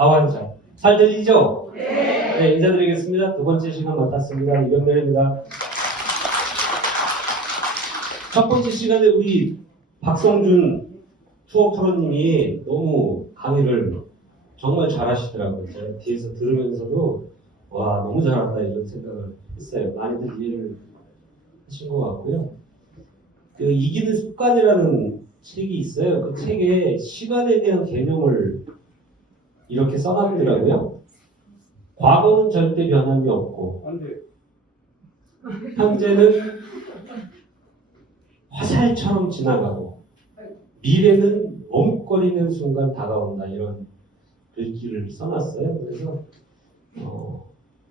아완자. 잘 들리죠? 네, 인사드리겠습니다. 두 번째 시간 맡았습니다. 이병렬입니다. 첫 번째 시간에 우리 박성준 투어 프로님이 너무 강의를 정말 잘하시더라고요. 제가 뒤에서 들으면서도 와, 너무 잘한다 이런 생각을 했어요. 많이들 이해를 하신 것 같고요. 그 이기는 습관이라는 책이 있어요. 그 책에 시간에 대한 개념을 이렇게 써놨더라고요. 과거는 절대 변함이 없고 현재는 화살처럼 지나가고 미래는 머뭇거리는 순간 다가온다 이런 글귀를 써놨어요. 그래서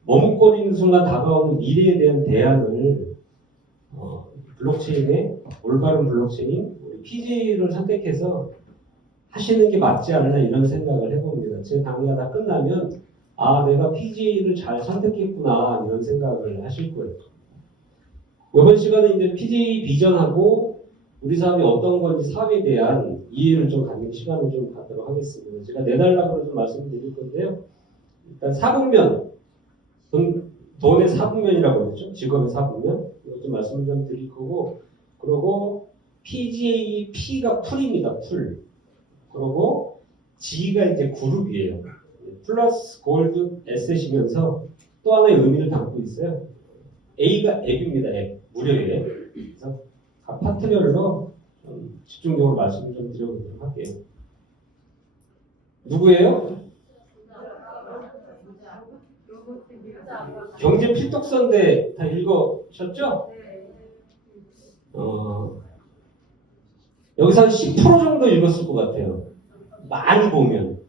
머뭇거리는 순간 다가오는 미래에 대한 대안을 블록체인의 올바른 블록체인 우리 PJ를 선택해서 하시는 게 맞지 않나 이런 생각을 해봅니다. 제 강의가 다 끝나면 아 내가 PJ를 잘 선택했구나 이런 생각을 하실 거예요. 이번 시간은 이제 PJ 비전하고 우리 사업이 어떤 건지 사업에 대한 이해를 좀 갖는 시간을 좀 갖도록 하겠습니다. 제가 내달라고 좀 말씀드릴 건데요. 일단 사분면, 돈의 사분면이라고 그러죠. 직업의 사분면. 이거 좀 말씀을 좀 드릴 거고, 그리고 PGA, P가 풀입니다. 풀. 그리고 G가 이제 그룹이에요. 플러스 골드 에셋이면서 또 하나의 의미를 담고 있어요. A가 앱입니다. 앱. 무료의 앱. 그래서 각 파트별로 좀 집중적으로 말씀을 좀 드려보도록 할게요. 누구예요? 경제 필독서인데 다 읽으셨죠? 여기서 한 10% 정도 읽었을 것 같아요. 많이 보면.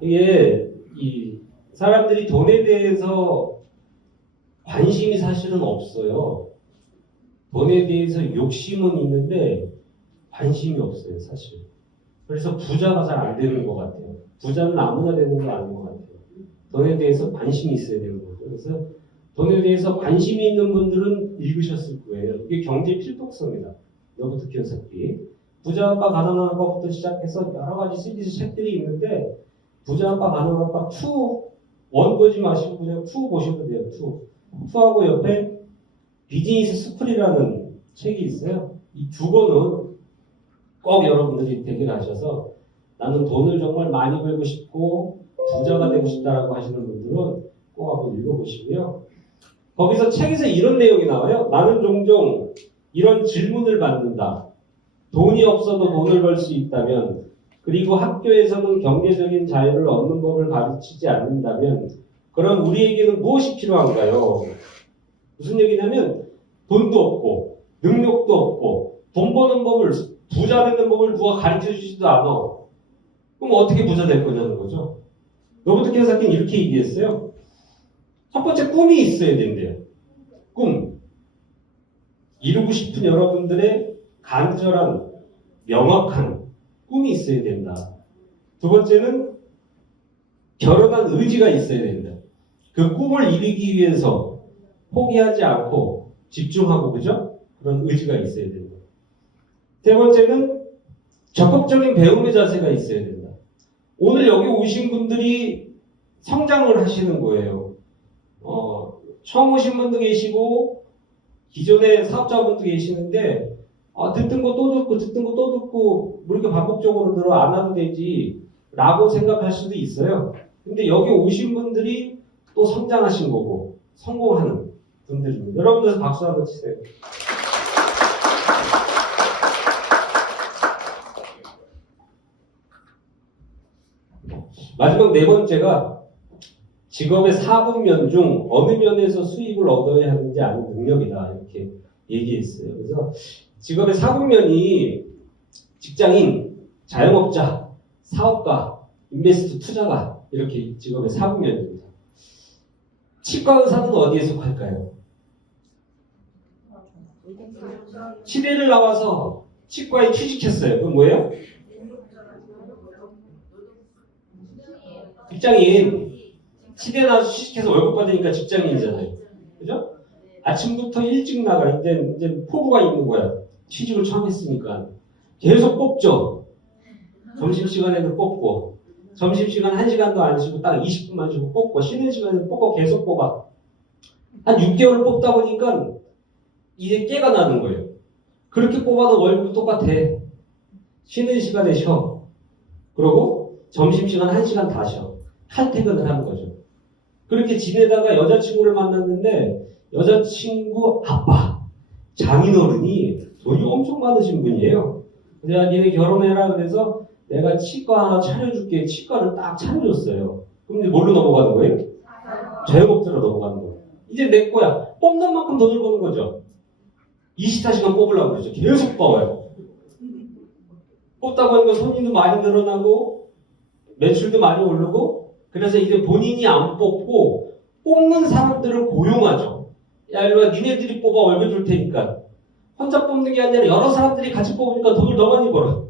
이게 이 사람들이 돈에 대해서 관심이 사실은 없어요. 돈에 대해서 욕심은 있는데 관심이 없어요, 사실. 그래서 부자가 잘 안 되는 것 같아요. 부자는 아무나 되는 거 아닌 것 같아요. 돈에 대해서 관심이 있어야 되는 거죠. 그래서 돈에 대해서 관심이 있는 분들은 읽으셨을 거예요. 이게 경제 필독서입니다. 로버트 키오사키. 부자 아빠 가난한 아빠부터 시작해서 여러 가지 시리즈 책들이 있는데 부자 아빠 가난한 아빠 2, 1 보지 마시고 그냥 2 보셔도 돼요. 2. 2하고 옆에 비즈니스 스쿨이라는 책이 있어요. 이 두 권은 꼭 여러분들이 대결하셔서 나는 돈을 정말 많이 벌고 싶고 부자가 되고 싶다라고 하시는 분들은 꼭 한번 읽어보시고요. 거기서 책에서 이런 내용이 나와요. 나는 종종 이런 질문을 받는다. 돈이 없어도 돈을 벌 수 있다면 그리고 학교에서는 경제적인 자유를 얻는 법을 가르치지 않는다면 그럼 우리에게는 무엇이 필요한가요? 무슨 얘기냐면 돈도 없고 능력도 없고 돈 버는 법을 부자 되는 법을 누가 가르쳐 주지도 않아. 그럼 어떻게 부자 될 거냐는 거죠. 로버트 키오사키는 이렇게 얘기했어요. 첫 번째 꿈이 있어야 된대요. 꿈. 이루고 싶은 여러분들의 간절한 명확한 꿈이 있어야 된다. 두 번째는 결연한 의지가 있어야 된다. 그 꿈을 이루기 위해서 포기하지 않고 집중하고 그죠? 그런 의지가 있어야 된다. 세 번째는 적극적인 배움의 자세가 있어야 된다. 오늘 여기 오신 분들이 성장을 하시는 거예요. 처음 오신 분도 계시고 기존의 사업자분도 계시는데 듣던 거 또 듣고 듣던 거 또 듣고 뭐 이렇게 반복적으로 들어 안 와도 되지 라고 생각할 수도 있어요. 근데 여기 오신 분들이 또 성장하신 거고 성공하는 분들입니다. 여러분들 박수 한번 치세요. 마지막 네 번째가 직업의 4분면 중 어느 면에서 수입을 얻어야 하는지 아는 능력이다 이렇게 얘기했어요. 그래서 직업의 4분면이 직장인, 자영업자, 사업가, 인베스트 투자가 이렇게 직업의 4분면입니다. 치과 의사는 어디에 속할까요? 치대를 나와서 치과에 취직했어요. 그건 뭐예요? 직장인. 치대 나와서 취직해서 월급 받으니까 직장인이잖아요. 그죠? 아침부터 일찍 나가. 이제 포부가 있는 거야. 취직을 처음 했으니까. 계속 뽑죠. 점심시간에도 뽑고. 점심시간 1시간도 안 쉬고 딱 20분만 쉬고 뽑고 쉬는 시간에 뽑고 계속 뽑아. 한 6개월 뽑다 보니까 이제 깨가 나는 거예요. 그렇게 뽑아도 월급 똑같아. 쉬는 시간에 쉬어. 그러고 점심시간 1시간 다 쉬어. 칼퇴근을 하는 거죠. 그렇게 지내다가 여자친구를 만났는데 여자친구 아빠, 장인어른이 돈이 엄청 많으신 분이에요. 내가 니네 결혼해라 그래서 내가 치과 하나 차려줄게. 치과를 딱 차려줬어요. 그럼 이제 뭘로 넘어가는 거예요? 자영업자로 넘어가는 거예요. 이제 내 거야. 뽑는 만큼 돈을 버는 거죠. 24시간 뽑으려고 그러죠. 계속 뽑아요. 뽑다 보니까 손님도 많이 늘어나고 매출도 많이 오르고 그래서 이제 본인이 안 뽑고 뽑는 사람들을 고용하죠. 야 이리 와 니네들이 뽑아 월급 줄 테니까. 혼자 뽑는 게 아니라 여러 사람들이 같이 뽑으니까 돈을 더 많이 벌어.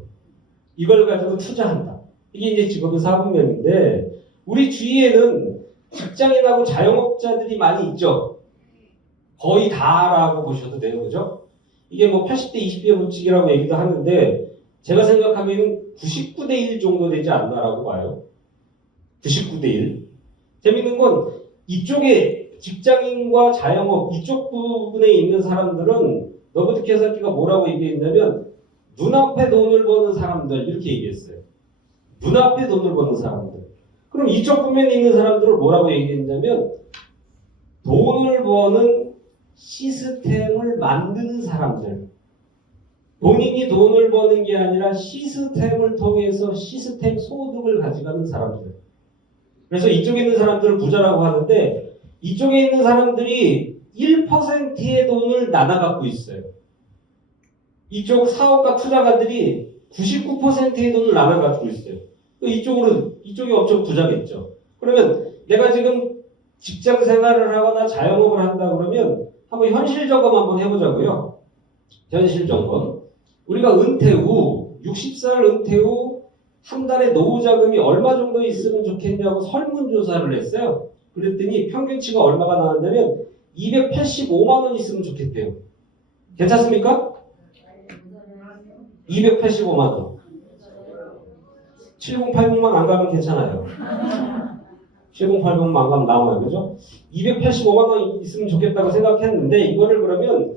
이걸 가지고 투자한다. 이게 이제 직업의 사분면인데 우리 주위에는 직장인하고 자영업자들이 많이 있죠. 거의 다라고 보셔도 돼요. 그죠? 이게 뭐 80대 20대 법칙이라고 얘기도 하는데 제가 생각하면 99대 1 정도 되지 않나라고 봐요. 99대 1. 재밌는 건 이쪽에 직장인과 자영업 이쪽 부분에 있는 사람들은 너버드 키요사키가 뭐라고 얘기했냐면 눈앞에 돈을 버는 사람들 이렇게 얘기했어요. 눈앞에 돈을 버는 사람들. 그럼 이쪽 부면에 있는 사람들을 뭐라고 얘기했냐면 돈을 버는 시스템을 만드는 사람들. 본인이 돈을 버는 게 아니라 시스템을 통해서 시스템 소득을 가져가는 사람들. 그래서 이쪽에 있는 사람들을 부자라고 하는데 이쪽에 있는 사람들이 1%의 돈을 나눠 갖고 있어요. 이쪽 사업가 투자가들이 99%의 돈을 나눠 가지고 있어요. 이쪽이 엄청 부자겠죠. 그러면 내가 지금 직장 생활을 하거나 자영업을 한다 그러면 한번 현실 점검 한번 해보자고요. 현실 점검. 우리가 은퇴 후 60살 은퇴 후 한 달에 노후 자금이 얼마 정도 있으면 좋겠냐고 설문조사를 했어요. 그랬더니 평균치가 얼마가 나왔냐면 285만 원 있으면 좋겠대요. 괜찮습니까? 285만 원. 7080만 안 가면 괜찮아요. 7080만 안 가면 나와요. 그죠? 285만 원 있으면 좋겠다고 생각했는데 이거를 그러면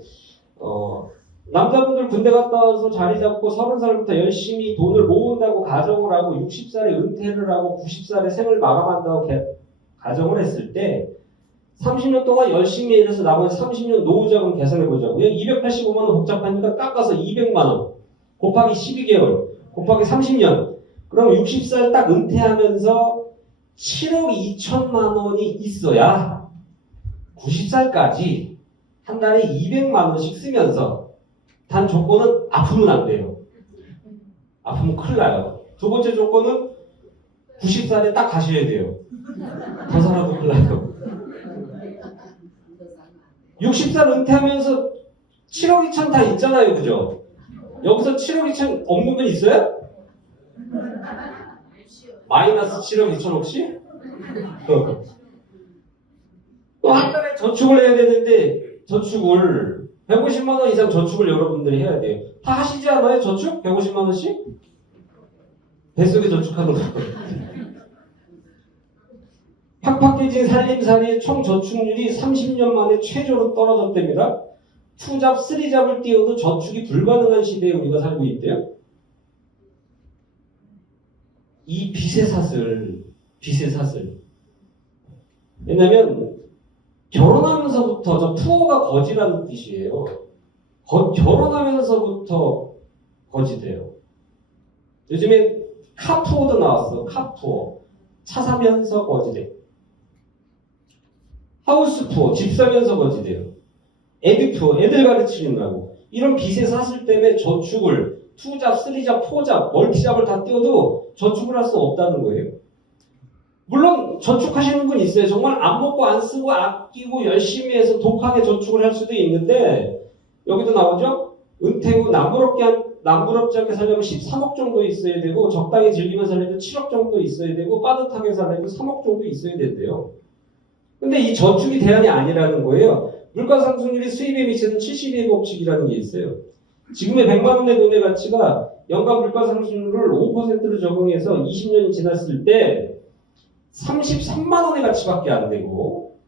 남자분들 군대 갔다 와서 자리 잡고 30살부터 열심히 돈을 모은다고 가정을 하고 60살에 은퇴를 하고 90살에 생을 마감한다고 가정을 했을 때 30년 동안 열심히 일해서 나머지 30년 노후자금 계산해 보자고요. 285만 원 복잡하니까 깎아서 200만 원 곱하기 12개월 곱하기 30년 그럼 60살 딱 은퇴하면서 7억 2천만 원이 있어야 90살까지 한 달에 200만 원씩 쓰면서 단 조건은 아프면 안 돼요. 아프면 큰일 나요. 두 번째 조건은 90살에 딱 가셔야 돼요. 더 살아도 큰일 나요. 60살 은퇴하면서 7억 2천 다 있잖아요. 그죠? 여기서 7억 2천 없는 분 있어요? 마이너스 7억 2천 혹시? 또 한 달에 저축을 해야 되는데 저축을 150만 원 이상 저축을 여러분들이 해야 돼요. 다 하시지 않아요? 저축? 150만 원씩? 뱃속에 저축하는 거. 팍팍해진 살림살이의 총 저축률이 30년 만에 최저로 떨어졌답니다. 투잡, 쓰리잡을 띄워도 저축이 불가능한 시대에 우리가 살고 있대요. 이 빚의 사슬. 왜냐면 결혼하면서부터 저 푸어가 거지라는 뜻이에요. 결혼하면서부터 거지돼요. 요즘에 카푸어도 나왔어. 카푸어. 차 사면서 거지돼. 하우스 푸어. 집 사면서 거지돼요. 애드 푸어. 애들 가르치느라고. 이런 빚의 사슬 때문에 저축을 투잡, 쓰리잡, 포잡, 멀티잡을 다 띄워도 저축을 할 수 없다는 거예요. 물론 저축하시는 분 있어요. 정말 안 먹고 안 쓰고 아끼고 열심히 해서 독하게 저축을 할 수도 있는데 여기도 나오죠. 은퇴 후 남부럽지 않게 살려면 13억 정도 있어야 되고 적당히 즐기면서 살려면 7억 정도 있어야 되고 빠듯하게 살려면 3억 정도 있어야 된대요. 근데 이 저축이 대안이 아니라는 거예요. 물가 상승률이 수입에 미치는 72의 법칙이라는 게 있어요. 지금의 100만 원의 돈의 가치가 연간 물가 상승률을 5%로 적용해서 20년이 지났을 때 33만 원의 가치밖에 안 되고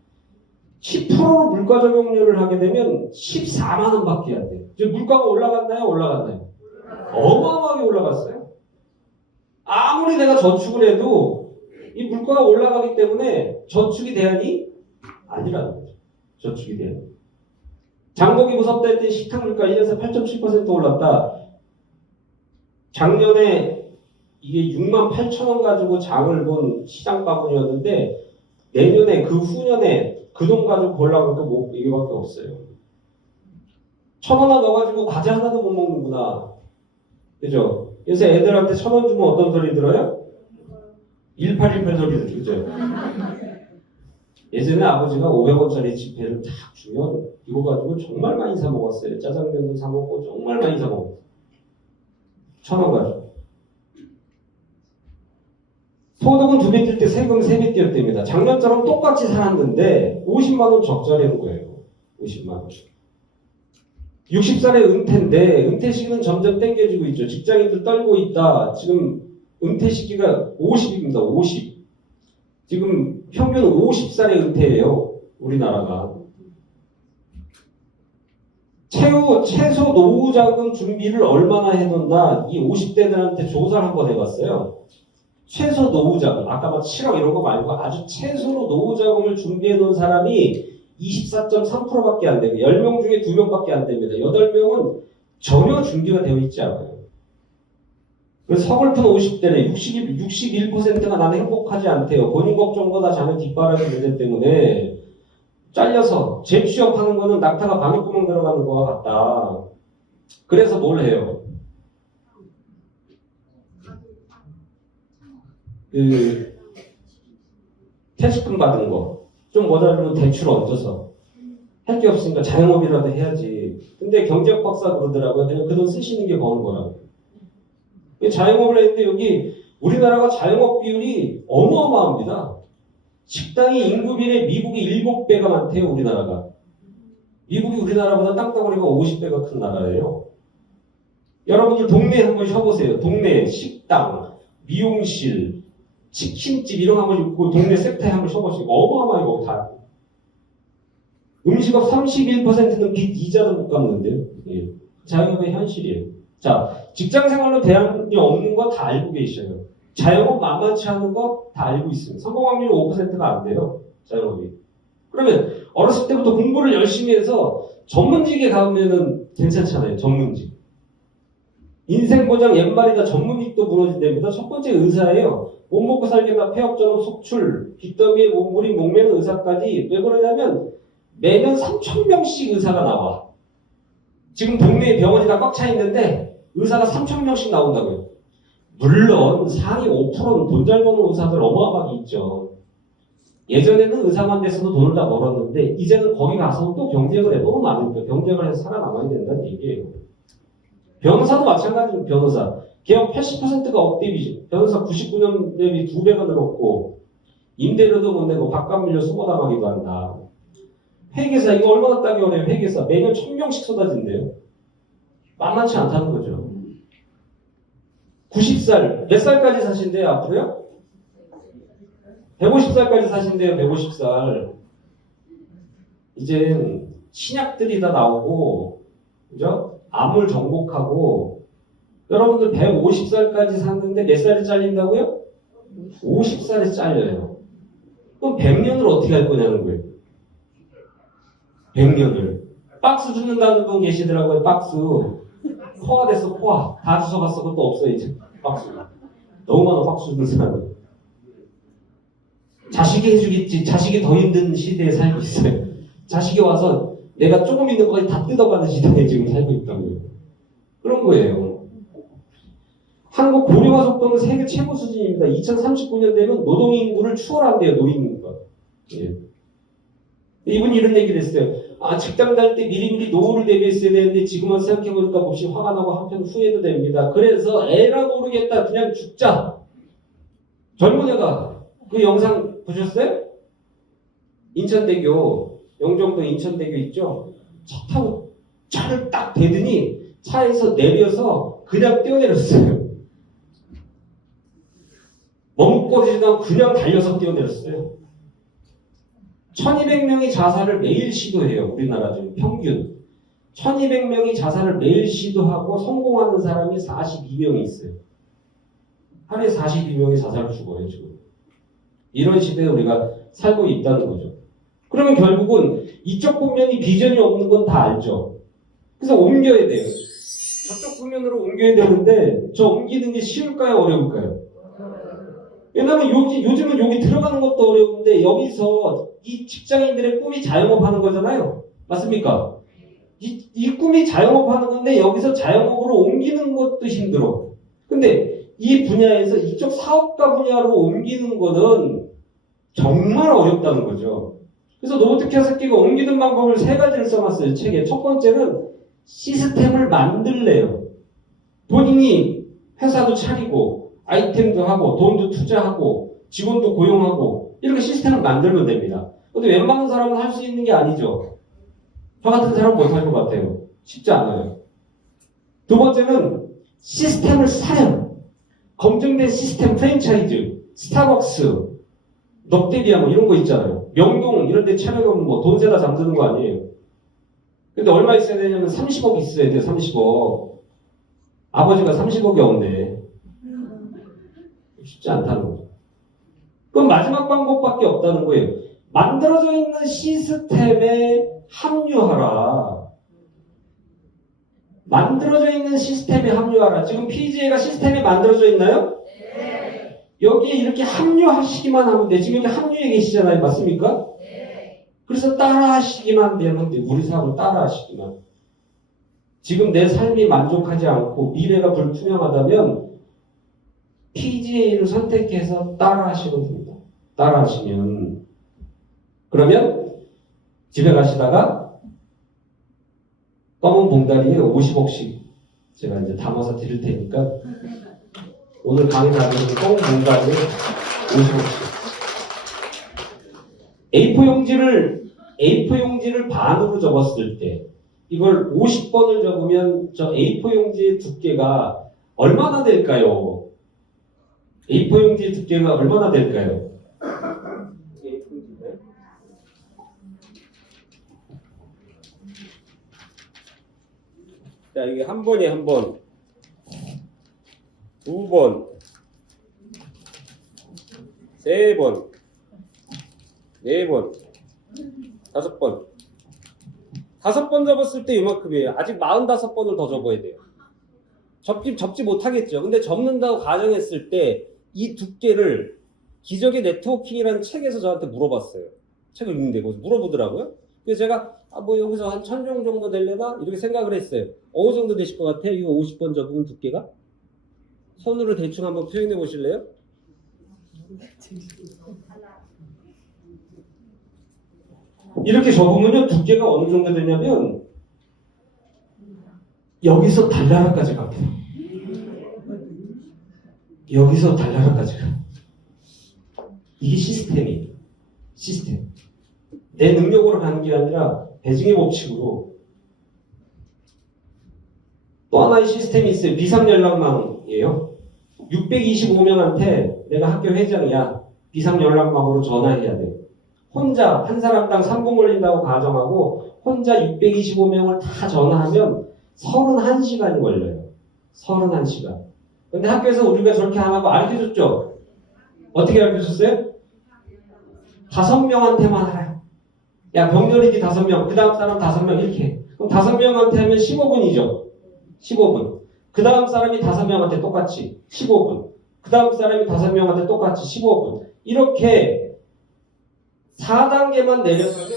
10%로 물가 적용률을 하게 되면 14만 원밖에 안 돼요. 이제 물가가 올라갔나요? 올라갔나요? 어마어마하게 올라갔어요. 아무리 내가 저축을 해도 이 물가가 올라가기 때문에 저축이 대안이 아니라는 거죠. 저축이 대안. 장보기 무섭다 할 때 식탁 물가 1년새 8.7% 올랐다. 작년에 이게 6만 8천 원 가지고 장을 본 시장 바구니였는데 내년에 그 후년에 그 돈 가지고 보려고 해도 뭐 이게밖에 없어요. 1,000원 하나 넣어가지고 과자 하나도 못 먹는구나. 그죠? 요새 애들한테 1,000원 주면 어떤 소리 들어요? 1818 소리 들죠. 그죠? 예전에 아버지가 500원짜리 지폐를 딱 주면 이거 가지고 정말 많이 사 먹었어요. 짜장면도 사 먹고 정말 많이 사 먹었어요. 1,000원 가지고. 소득은 2배 뛸 때 세금 3배 뛰었답니다. 작년처럼 똑같이 살았는데 50만 원 적자라는 거예요. 50만 원. 60살의 은퇴인데 은퇴 시기는 점점 땡겨지고 있죠. 직장인들 떨고 있다. 지금 은퇴 시기가 50입니다. 50. 지금 평균 50살의 은퇴예요. 우리나라가. 최소 노후자금 준비를 얼마나 해놓나 이 50대들한테 조사를 한번 해봤어요. 최소 노후자금, 아까 막 7억 이런 거 말고 아주 최소로 노후자금을 준비해 놓은 사람이 24.3%밖에 안 되고 10명 중에 2명밖에 안 됩니다. 8명은 전혀 준비가 되어 있지 않아요. 그래서 서글픈 50대는 61%가 나는 행복하지 않대요. 본인 걱정보다 자는 뒷바라지 문제 때문에 잘려서 재취업하는 거는 낙타가 바늘구멍 들어가는 거와 같다. 그래서 뭘 해요? 퇴직금 받은 거 좀 모자르면 대출 얹어서 할 게 없으니까 자영업이라도 해야지. 근데 경제학 박사 그러더라고요. 그냥 그 돈 쓰시는 게 버는 거라고. 자영업을 했는데 여기 우리나라가 자영업 비율이 어마어마합니다. 식당이 인구 비례 미국이 7배가 많대요. 우리나라가. 미국이 우리나라보다 땅덩어리가 50배가 큰 나라예요. 여러분들 동네에 한번 쉬어보세요. 동네 식당, 미용실, 치킨집 이런 거 한번 있고 동네 섹터에 한번 쉬어보시고 어마어마하게 거기 다. 음식업 31%는 빚 이자도 못 갚는데요. 예. 자영업의 현실이에요. 자, 직장생활로 대안이 없는 거 다 알고 계셔요. 자영업 만만치 않은 거 다 알고 있습니다. 성공 확률이 5%가 안 돼요. 자영업이. 그러면 어렸을 때부터 공부를 열심히 해서 전문직에 가면은 괜찮잖아요. 전문직. 인생보장 옛말이다 전문직도 무너진답니다. 첫 번째 의사예요. 못 먹고 살겠다 폐업전업 속출 빚더미에 몸부림 목매는 의사까지 왜 그러냐면 매년 3,000명씩 의사가 나와. 지금 동네에 병원이 다 꽉 차 있는데 의사가 3,000명씩 나온다고요. 물론 상위 5%는 돈 잘 버는 의사들 어마어마하게 있죠. 예전에는 의사만 돼서도 돈을 다 벌었는데 이제는 거기 가서 또 경쟁을 해. 너무 많으니까 경쟁을 해서 살아남아야 된다는 얘기예요. 변호사도 마찬가지입니다. 변호사. 개업 80%가 억대비죠. 변호사 99년 대비 2배가 늘었고 임대료도 못 내고 밥값 밀려 수고당하기도 한다. 회계사 이거 얼마나 따기 어려워요. 회계사 매년 1,000명씩 쏟아진대요. 만만치 않다는 거죠. 90살 몇 살까지 사신대요 앞으로요? 150살까지 사신대요. 150살. 이젠 신약들이 다 나오고 그죠? 암을 정복하고 여러분들 150살까지 샀는데 몇 살이 잘린다고요? 50살이 잘려요. 그럼 100년을 어떻게 할 거냐는 거예요. 100년을. 박스 주는다는 분 계시더라고요. 박스. 코아 됐어. 코아. 다 주워갔어. 그것도 없어 이제. 박스. 너무 많아 박스 주는 사람이. 자식이 해주겠지. 자식이 더 힘든 시대에 살고 있어요. 자식이 와서 내가 조금 있는 거까지 다 뜯어가는 시대에 지금 살고 있다고요. 그런 거예요. 한국 고령화 속도는 세계 최고 수준입니다. 2039년 되면 노동인구를 추월한대요. 노인인구가. 예. 이분이 이런 얘기를 했어요. 직장 다닐 때 미리미리 노후를 대비했어야 되는데 지금은 생각해보니까 몹시 화가 나고 한편 후회도 됩니다. 그래서 에라 모르겠다. 그냥 죽자. 젊은 애가 그 영상 보셨어요? 인천대교, 영종도 인천대교 있죠? 차 타고 차를 딱 대더니 차에서 내려서 그냥 뛰어내렸어요. 멈칫거리지도 않고 그냥 달려서 뛰어내렸어요. 1200명이 자살을 매일 시도해요. 우리나라 지금 평균. 1200명이 자살을 매일 시도하고 성공하는 사람이 42명이 있어요. 하루에 42명이 자살을 죽어요, 지금. 이런 시대에 우리가 살고 있다는 거죠. 그러면 결국은 이쪽 국면이 비전이 없는 건 다 알죠. 그래서 옮겨야 돼요. 저쪽 국면으로 옮겨야 되는데 저 옮기는 게 쉬울까요? 어려울까요? 왜냐면 요즘은 여기 들어가는 것도 어려운데 여기서 이 직장인들의 꿈이 자영업 하는 거잖아요. 맞습니까? 이 꿈이 자영업 하는 건데 여기서 자영업으로 옮기는 것도 힘들어. 근데 이 분야에서 이쪽 사업가 분야로 옮기는 거는 정말 어렵다는 거죠. 그래서 노부트 키오스키가 옮기는 방법을 3가지를 써놨어요. 책에. 첫 번째는 시스템을 만들래요. 본인이 회사도 차리고 아이템도 하고 돈도 투자하고 직원도 고용하고 이렇게 시스템을 만들면 됩니다. 근데 웬만한 사람은 할 수 있는 게 아니죠. 저 같은 사람은 못할 것 같아요. 쉽지 않아요. 두 번째는 시스템을 사요. 검증된 시스템 프랜차이즈, 스타벅스, 롯데리아 뭐 이런 거 있잖아요. 명동 이런 데 차려놓으면 뭐 돈 세다 잠드는 거 아니에요. 근데 얼마 있어야 되냐면 30억 있어야 돼요. 30억. 아버지가 30억이 없네. 쉽지 않다는 거죠. 그럼 마지막 방법밖에 없다는 거예요. 만들어져 있는 시스템에 합류하라. 만들어져 있는 시스템에 합류하라. 지금 PGA가 시스템에 만들어져 있나요? 네. 여기에 이렇게 합류하시기만 하면 돼. 지금 여기 합류해 계시잖아요. 맞습니까? 네. 그래서 따라하시기만 되면 돼. 우리 사업을 따라하시기만. 지금 내 삶이 만족하지 않고 미래가 불투명하다면 PGA를 선택해서 따라하시면 됩니다. 따라하시면. 그러면 집에 가시다가 검은 봉다리에 50억씩 제가 이제 담아서 드릴 테니까 오늘 강의 나누는 검은 봉다리에 50억씩. A4 용지를 반으로 접었을 때 이걸 50번을 접으면 저 A4 용지의 두께가 얼마나 될까요? A4 용지의 두께가 얼마나 될까요? 자, 이게 한 번에 한 번, 2번, 3번, 4번, 5번. 5번 접었을 때 이만큼이에요. 아직 45번을 더 접어야 돼요. 접지 못하겠죠. 근데 접는다고 가정했을 때 이 두께를 기적의 네트워킹이라는 책에서 저한테 물어봤어요. 책을 읽는데 거기서 물어보더라고요. 그래서 제가 뭐 여기서 한 1000종 정도 되려나? 이렇게 생각을 했어요. 어느 정도 되실 것 같아요? 이거 50번 접으면 두께가? 손으로 대충 한번 표현해 보실래요? 이렇게 접으면요 두께가 어느 정도 되냐면 여기서 달나라까지 갑니다. 여기서 달나라까지 가요. 이게 시스템이에요. 시스템. 내 능력으로 가는 게 아니라 배증의 법칙으로. 또 하나의 시스템이 있어요. 비상연락망이에요. 625명한테 내가 학교 회장이야. 비상연락망으로 전화해야 돼. 혼자 한 사람당 3분 걸린다고 가정하고 혼자 625명을 다 전화하면 31시간이 걸려요. 31시간. 근데 학교에서 우리가 저렇게 안 하고 알려줬죠? 어떻게 알려줬어요? 5명한테만 하라. 야, 병렬이지 5명. 그 다음 사람 5명 이렇게. 그럼 5명한테 하면 15분이죠. 15분. 그 다음 사람이 5명한테 똑같이 15분. 그 다음 사람이 5명한테 똑같이 15분. 이렇게 4단계만 내려가면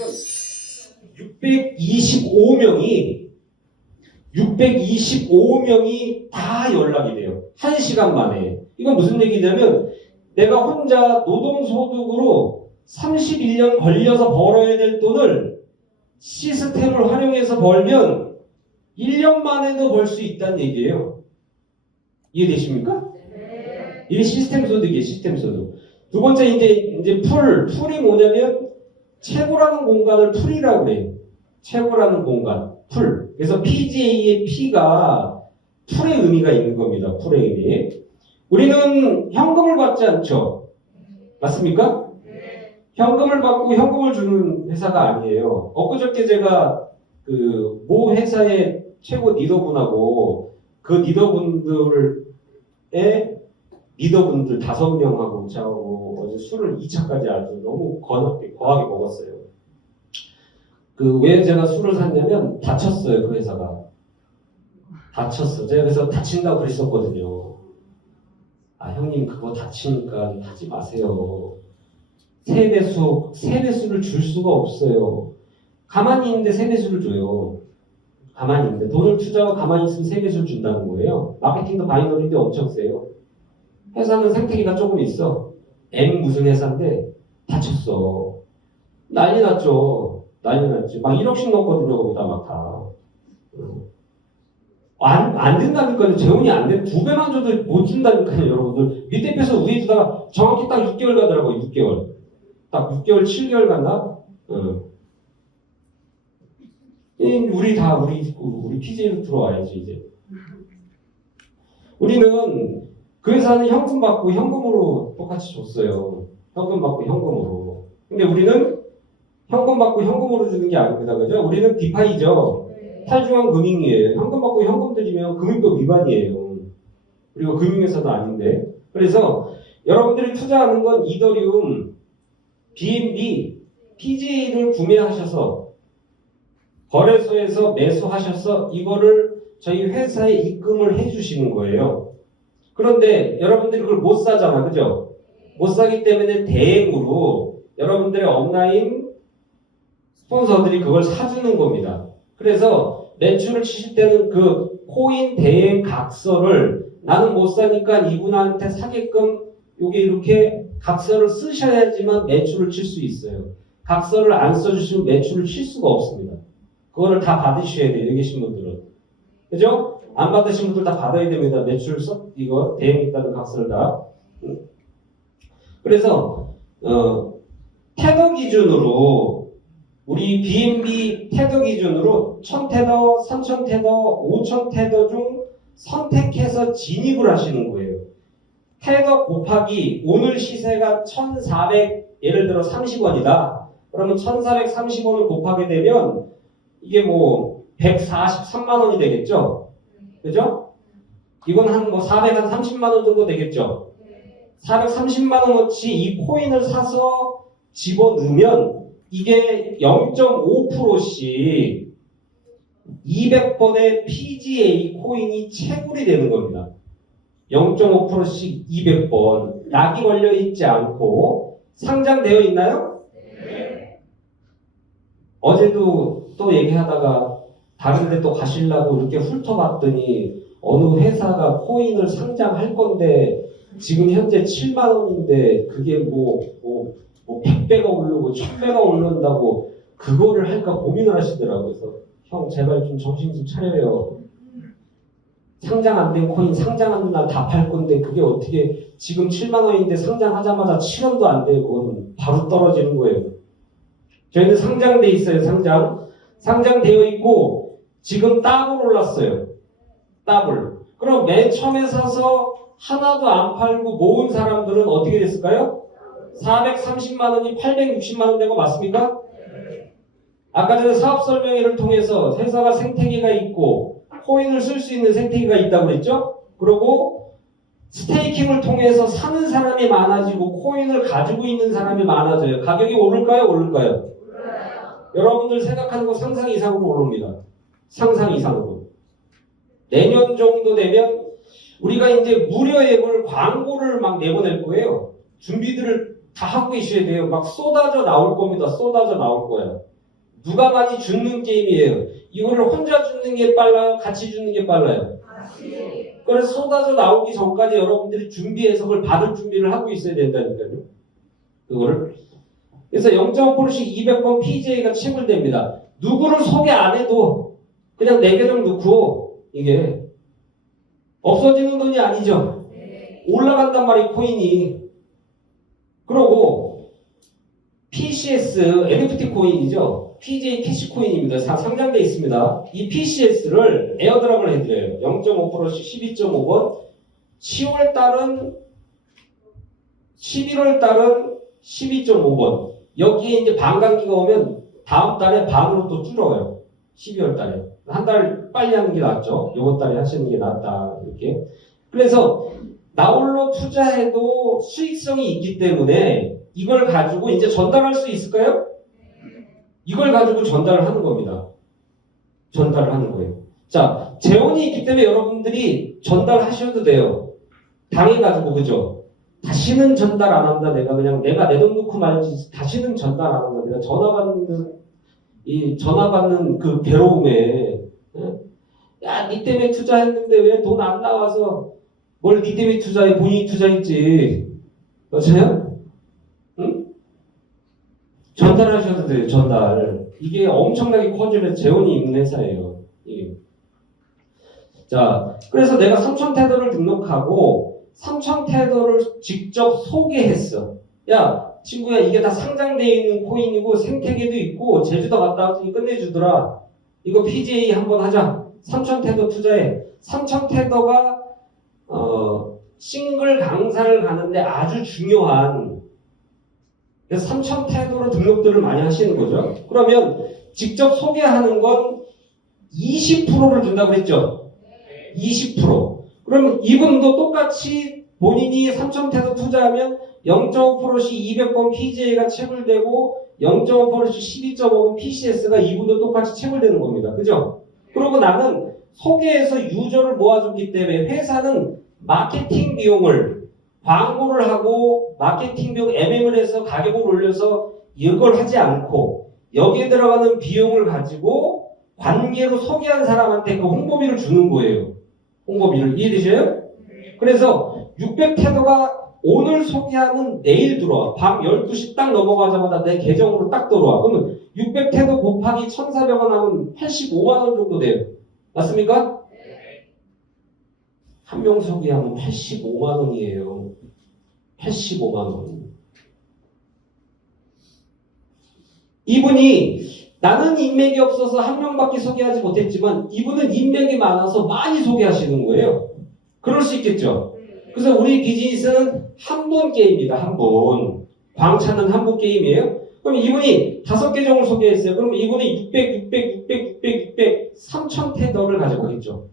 625명이 다 연락이 돼요. 1시간 만에. 이건 무슨 얘기냐면 내가 혼자 노동소득으로 31년 걸려서 벌어야 될 돈을 시스템을 활용해서 벌면 1년 만에도 벌 수 있다는 얘기예요. 이해되십니까? 네. 이게 시스템 소득이에요. 시스템 소득. 두 번째 이제 풀이 뭐냐면 최고라는 공간을 풀이라고 그래요. 최고라는 공간, 풀. 그래서 PGA의 P가 풀의 의미가 있는 겁니다. 풀의 의미. 우리는 현금을 받지 않죠. 맞습니까? 현금을 받고 현금을 주는 회사가 아니에요. 엊그저께 제가 그 모 회사의 최고 리더분하고 그 리더분들 5명하고 저하고 어제 술을 2차까지 아주 너무 거하게 먹었어요. 그 왜 제가 술을 샀냐면 다쳤어요. 그 회사가. 다쳤어. 제가 그래서 다친다고 그랬었거든요. 아 형님 그거 다치니까 하지 마세요. 세배수를 줄 수가 없어요. 가만히 있는데 세배수를 줘요. 가만히 있는데 돈을 투자하고 가만히 있으면 세배수를 준다는 거예요. 마케팅도 바이너리인데 엄청 세요. 회사는 생태계가 조금 있어. M 무슨 회사인데 다쳤어. 난리 났죠. 난리 났지. 막 1억씩 넣었거든요. 거기다 막 다. 안 된다니까요. 재혼이 안 돼. 2배만 줘도 못 준다니까요. 여러분들. 밑에 빼서 위에 주다가 정확히 딱 6개월 가더라고요. 6개월. 딱 6개월, 7개월 갔나? 우리 PJ로 들어와야지, 이제. 우리는 그 회사는 현금 받고 현금으로 똑같이 줬어요. 현금 받고 현금으로. 근데 우리는 현금 받고 현금으로 주는 게 아닙니다. 그죠? 우리는 디파이죠. 탈중앙 금융이에요. 현금 받고 현금 드리면 금융법 위반이에요. 그리고 금융회사도 아닌데. 그래서 여러분들이 투자하는 건 이더리움, BNB, PGA를 구매하셔서 거래소에서 매수하셔서 이거를 저희 회사에 입금을 해주시는 거예요. 그런데 여러분들이 그걸 못 사잖아. 그죠? 못 사기 때문에 대행으로 여러분들의 온라인 스폰서들이 그걸 사주는 겁니다. 그래서 매출을 치실 때는 그 코인 대행 각서를 나는 못 사니까 이분한테 사게끔 요게 이렇게 각서를 쓰셔야지만 매출을 칠 수 있어요. 각서를 안 써주시면 매출을 칠 수가 없습니다. 그거를 다 받으셔야 돼요. 여기 계신 분들은. 그죠? 안 받으신 분들 다 받아야 됩니다. 매출 이거 대행 있다는 각서를 다. 그래서 테더 기준으로 우리 BNB 테더 기준으로 1000테더, 3000테더, 5000테더 중 선택해서 진입을 하시는 거예요. 테더 곱하기 오늘 시세가 1400 예를 들어 30원이다. 그러면 1430원을 곱하게 되면 이게 뭐 143만 원이 되겠죠? 그죠? 이건 한 뭐 430만 원 정도 되겠죠? 430만 원어치 이 코인을 사서 집어넣으면 이게 0.5%씩 200번의 PGA 코인이 채굴이 되는 겁니다. 0.5%씩 200번. 약이 걸려 있지 않고 상장되어 있나요? 네. 어제도 또 얘기하다가 다른 데 또 가시려고 이렇게 훑어봤더니 어느 회사가 코인을 상장할 건데 지금 현재 7만 원인데 그게 뭐 100배가 오르고 1000배가 오른다고 그거를 할까 고민을 하시더라고요. 그래서 형 제발 좀 정신 좀 차려요. 상장 안 된 코인 상장하는 날 다 팔 건데 그게 어떻게 지금 7만 원인데 상장하자마자 7원도 안 되고 바로 떨어지는 거예요. 저희는 상장돼 있어요. 상장되어 있고 지금 더블 올랐어요. 더블. 그럼 맨 처음에 사서 하나도 안 팔고 모은 사람들은 어떻게 됐을까요? 430만 원이 860만 원 되고 맞습니까? 아까 전에 사업 설명회를 통해서 회사가 생태계가 있고 코인을 쓸 수 있는 생태계가 있다고 그랬죠? 그리고 스테이킹을 통해서 사는 사람이 많아지고 코인을 가지고 있는 사람이 많아져요. 가격이 오를까요? 오를까요? 여러분들 생각하는 거 상상 이상으로 오릅니다. 상상 이상으로. 내년 정도 되면 우리가 이제 무료 앱을 광고를 막 내보낼 거예요. 준비들을 다 하고 계셔야 돼요. 막 쏟아져 나올 겁니다. 쏟아져 나올 거예요. 누가 많이 죽는 게임이에요. 이거를 혼자 죽는 게 빨라요? 같이 죽는 게 빨라요? 같이. 그래서 쏟아져 나오기 전까지 여러분들이 준비해서 그걸 받을 준비를 하고 있어야 된다니까요. 그거를. 그래서 0.5%씩 200번 PJ가 체불됩니다. 누구를 소개 안 해도 그냥 내 계정 넣고 이게 없어지는 돈이 아니죠. 올라간단 말이에요. 코인이. 그러고 PCS NFT 코인이죠. PJ 캐시코인입니다. 상장돼 있습니다. 이 PCS를 에어드랍을 해드려요. 0.5%씩 12.5번. 10월 달은 11월 달은 12.5번. 여기에 이제 반감기가 오면 다음 달에 반으로 또 줄어요. 12월 달에. 한 달 빨리 하는 게 낫죠. 이번 달에 하시는 게 낫다. 이렇게. 그래서 나홀로 투자해도 수익성이 있기 때문에 이걸 가지고 이제 전달할 수 있을까요? 이걸 가지고 전달을 하는 겁니다. 전달을 하는 거예요. 자, 재원이 있기 때문에 여러분들이 전달하셔도 돼요. 당해가지고, 그죠? 다시는 전달 안 한다. 내가 그냥 내가 내 돈 놓고 말지. 다시는 전달 안 한다. 내가 전화 받는 그 괴로움에, 야, 니 때문에 투자했는데 왜 돈 안 나와서 뭘 니 때문에 투자해? 본인이 투자했지. 맞아요? 응? 전달하셔도 돼요. 전달. 이게 엄청나게 커지면 재원이 있는 회사예요. 이게. 자, 그래서 내가 삼천테더를 등록하고 삼천테더를 직접 소개했어. 야, 친구야, 이게 다 상장되어 있는 코인이고 생태계도 있고 제주도 갔다 왔더니 끝내주더라. 이거 PJ 한번 하자. 삼천테더 투자해. 삼천테더가 싱글 강사를 가는데 아주 중요한, 그래서 삼천테더로 등록들을 많이 하시는 거죠. 그러면 직접 소개하는 건 20%를 준다고 그랬죠? 20%. 그러면 이분도 똑같이 본인이 삼천테더 투자하면 0.5%씩 200번 PJ가 체불되고 0.5%씩 12.5번 PCS가 이분도 똑같이 체불되는 겁니다. 그죠? 그리고 나는 소개해서 유저를 모아줬기 때문에 회사는 마케팅 비용을 광고를 하고 마케팅 비용 MM을 해서 가격을 올려서 이걸 하지 않고 여기에 들어가는 비용을 가지고 관계로 소개한 사람한테 그 홍보비를 주는 거예요. 홍보비를. 이해되셔요? 그래서 600테더가 오늘 소개하면 내일 들어와. 밤 12시 딱 넘어가자마자 내 계정으로 딱 들어와. 그러면 600테더 곱하기 1,400원 하면 85만원 정도 돼요. 맞습니까? 한 명 소개하면 85만원이에요. 85만원. 이분이 나는 인맥이 없어서 한 명밖에 소개하지 못했지만 이분은 인맥이 많아서 많이 소개하시는 거예요. 그럴 수 있겠죠. 그래서 우리 비즈니스는 한 분 게임입니다. 한 분. 광차는 한 분 게임이에요. 그럼 이분이 5계정을 소개했어요. 그럼 이분이 3,000테더를 가져가겠죠.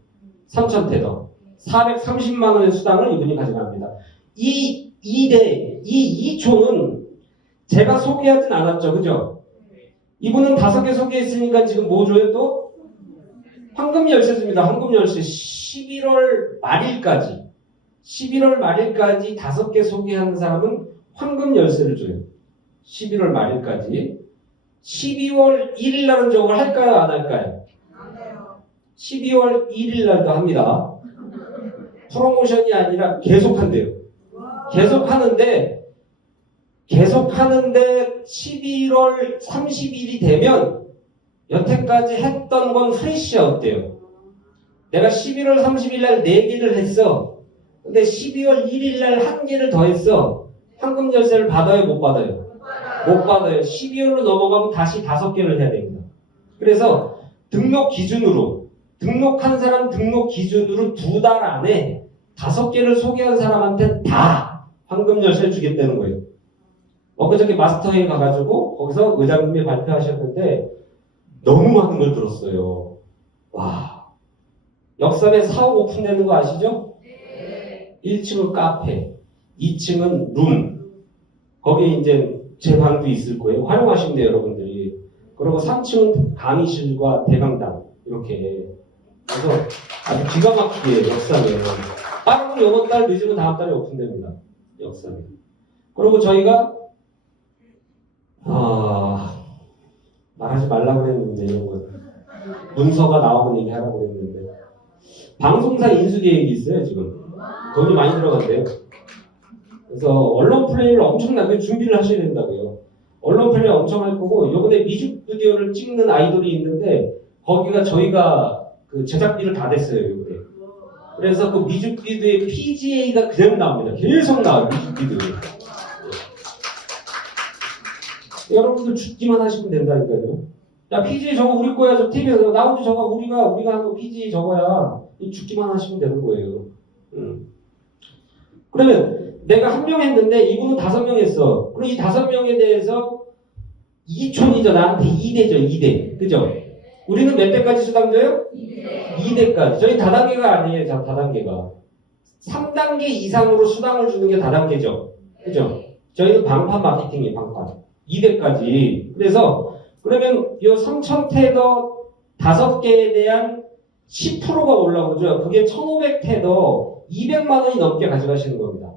3,000테더. 430만 원의 수당을 이분이 가져갑니다. 이 2초는 제가 소개하진 않았죠. 그죠? 이분은 5개 소개했으니까 지금 뭐 줘요 또? 황금 열쇠 줍니다. 황금 열쇠. 11월 말일까지 5개 소개하는 사람은 황금 열쇠를 줘요. 11월 말일까지. 12월 1일 날은 저걸 할까요? 안 할까요? 12월 1일 날도 합니다. 프로모션이 아니라 계속한대요. 계속하는데 11월 30일이 되면 여태까지 했던 건 프레시야 어때요? 내가 11월 30일 날 4개를 했어. 근데 12월 1일 날 1개를 더 했어. 황금 열쇠를 받아요? 못 받아요? 못 받아요. 12월로 넘어가면 다시 5개를 해야 됩니다. 그래서 등록한 사람 등록 기준으로 2달 안에 5개를 소개한 사람한테 다 황금 열쇠를 주겠다는 거예요. 엊그저께 마스터회에 가가지고 거기서 의장님이 발표하셨는데 너무 많은 걸 들었어요. 와, 역삼에 사옥 오픈되는 거 아시죠? 1층은 카페, 2층은 룸. 거기에 이제 제 방도 있을 거예요. 활용하시면 돼요, 여러분들이. 그리고 3층은 강의실과 대강당 이렇게. 그래서 아주 기가 막히게 역삼에. 빠르면 이번 달 늦으면 다음 달에 오픈됩니다. 역삼에. 그리고 저희가 말하지 말라고 그랬는데 이런 거 문서가 나오는 얘기 하라고 그랬는데 방송사 인수 계획이 있어요. 지금 돈이 많이 들어간대요. 그래서 언론 플레이를 엄청나게 준비를 하셔야 된다고요. 언론 플레이 엄청 할 거고 이번에 뮤직비디오를 찍는 아이돌이 있는데 거기가 저희가 그 제작비를 다 냈어요. 이번에. 그래서 그 뮤직비디오의 PGA가 그냥 나옵니다. 계속 나와요. 뮤직비디오에. 여러분들 죽기만 하시면 된다니까요. 야, PG 저거 우리 거야. 저 TV에서 나오지 저거 우리가 하는 거 PG 저거야. 죽기만 하시면 되는 거예요. 그러면 내가 한 명 했는데 이분은 5명 했어. 그럼 이 5명에 대해서 2촌이죠. 나한테 2대죠. 2대. 그죠? 우리는 몇 대까지 수당 줘요? 2대까지. 저희 다단계가 아니에요. 자, 다단계가. 3단계 이상으로 수당을 주는 게 다단계죠. 그죠? 저희는 방판 마케팅이에요. 방판. 2대까지. 그래서 그러면 이 3,000테더 5개에 대한 10%가 올라오죠. 그게 1,500테더 200만 원이 넘게 가져가시는 겁니다.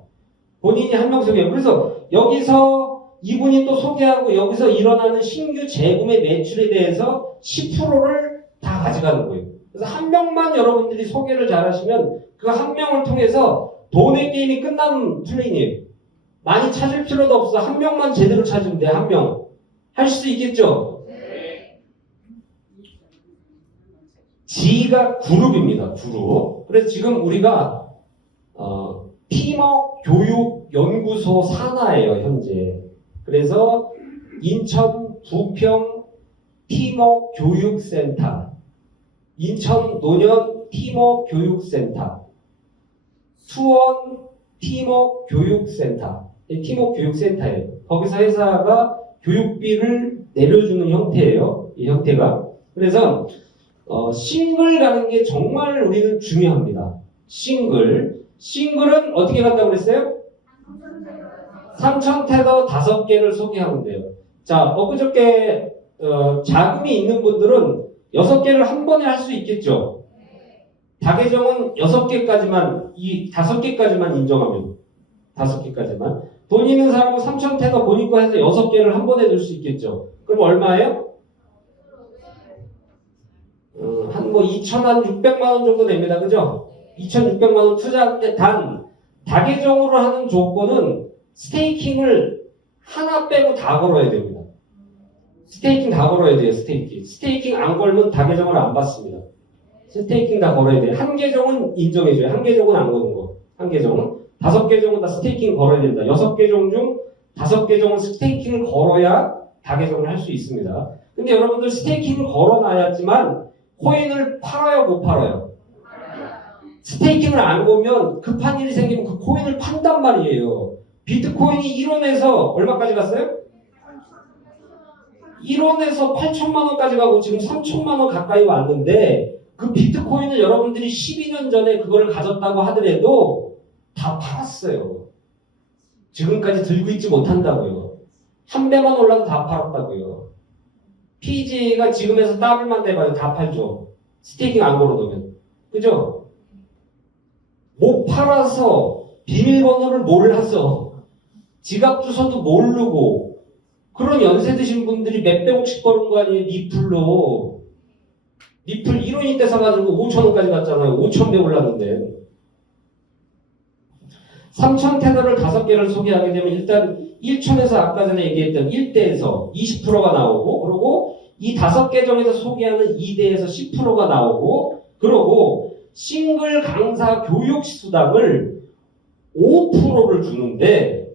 본인이 한 명 소개해요. 그래서 여기서 이분이 또 소개하고 여기서 일어나는 신규 재구매 매출에 대해서 10%를 다 가져가는 거예요. 그래서 한 명만 여러분들이 소개를 잘하시면 그 한 명을 통해서 돈의 게임이 끝나는 플레이예요. 많이 찾을 필요도 없어. 한 명만 제대로 찾으면 돼. 한 명. 할 수 있겠죠? G가 그룹입니다. 그룹. 그래서 지금 우리가 팀워크 교육 연구소 산하예요. 현재. 그래서 인천 부평 팀워크 교육센터, 인천 노년 팀워크 교육센터, 수원 팀워크 교육센터, 팀워크 교육센터예요. 거기서 회사가 교육비를 내려주는 형태예요. 이 형태가. 그래서 싱글 가는 게 정말 우리는 중요합니다. 싱글은 어떻게 간다고 그랬어요? 3,000테더 5개를 소개하면 돼요. 자, 엊그저께 자금이 있는 분들은 6개를 한 번에 할 수 있겠죠. 다계정은 6개까지만, 이 5개까지만 인정하면 5개까지만. 돈 있는 사람은 3,000테더 본인 거 해서 6개를 한 번에 줄 수 있겠죠. 그럼 얼마예요? 한 2,600만 원 정도 됩니다. 그죠? 2,600만 원 투자하는데 다계정으로 하는 조건은 스테이킹을 하나 빼고 다 걸어야 됩니다. 스테이킹 다 걸어야 돼요. 스테이킹 안 걸면 다계정을 안 받습니다. 스테이킹 다 걸어야 돼요. 한 계정은 인정해줘요. 한 계정은 안 거는 거. 한 계정은. 5계정은 다 스테이킹 걸어야 된다. 6계정 중 5계정은 스테이킹을 걸어야 다계정을 할 수 있습니다. 근데 여러분들 스테이킹을 걸어놔야지만 코인을 팔아요, 못 팔아요? 스테이킹을 안 보면 급한 일이 생기면 그 코인을 판단 말이에요. 비트코인이 1원에서 얼마까지 갔어요? 1원에서 8천만 원까지 가고 지금 3천만 원 가까이 왔는데 그 비트코인을 여러분들이 12년 전에 그걸 가졌다고 하더라도 다 팔았어요. 지금까지 들고 있지 못한다고요. 한 배만 올라도 다 팔았다고요. PG가 지금에서 더블만 돼봐요. 다 팔죠. 스테이킹 안 걸어두면. 그죠? 못 팔아서 비밀번호를 몰라서 지갑 주소도 모르고 그런 연세 드신 분들이 몇백억씩 버는 거 아니에요? 리플로. 리플 1원이 때 사가지고 5천원까지 갔잖아요. 5천배 올랐는데. 3,000테더를 5개를 소개하게 되면 일단 1촌에서 아까 전에 얘기했던 1대에서 20%가 나오고 그리고 이 5계정에서 소개하는 2대에서 10%가 나오고 그리고 싱글 강사 교육 수당을 5%를 주는데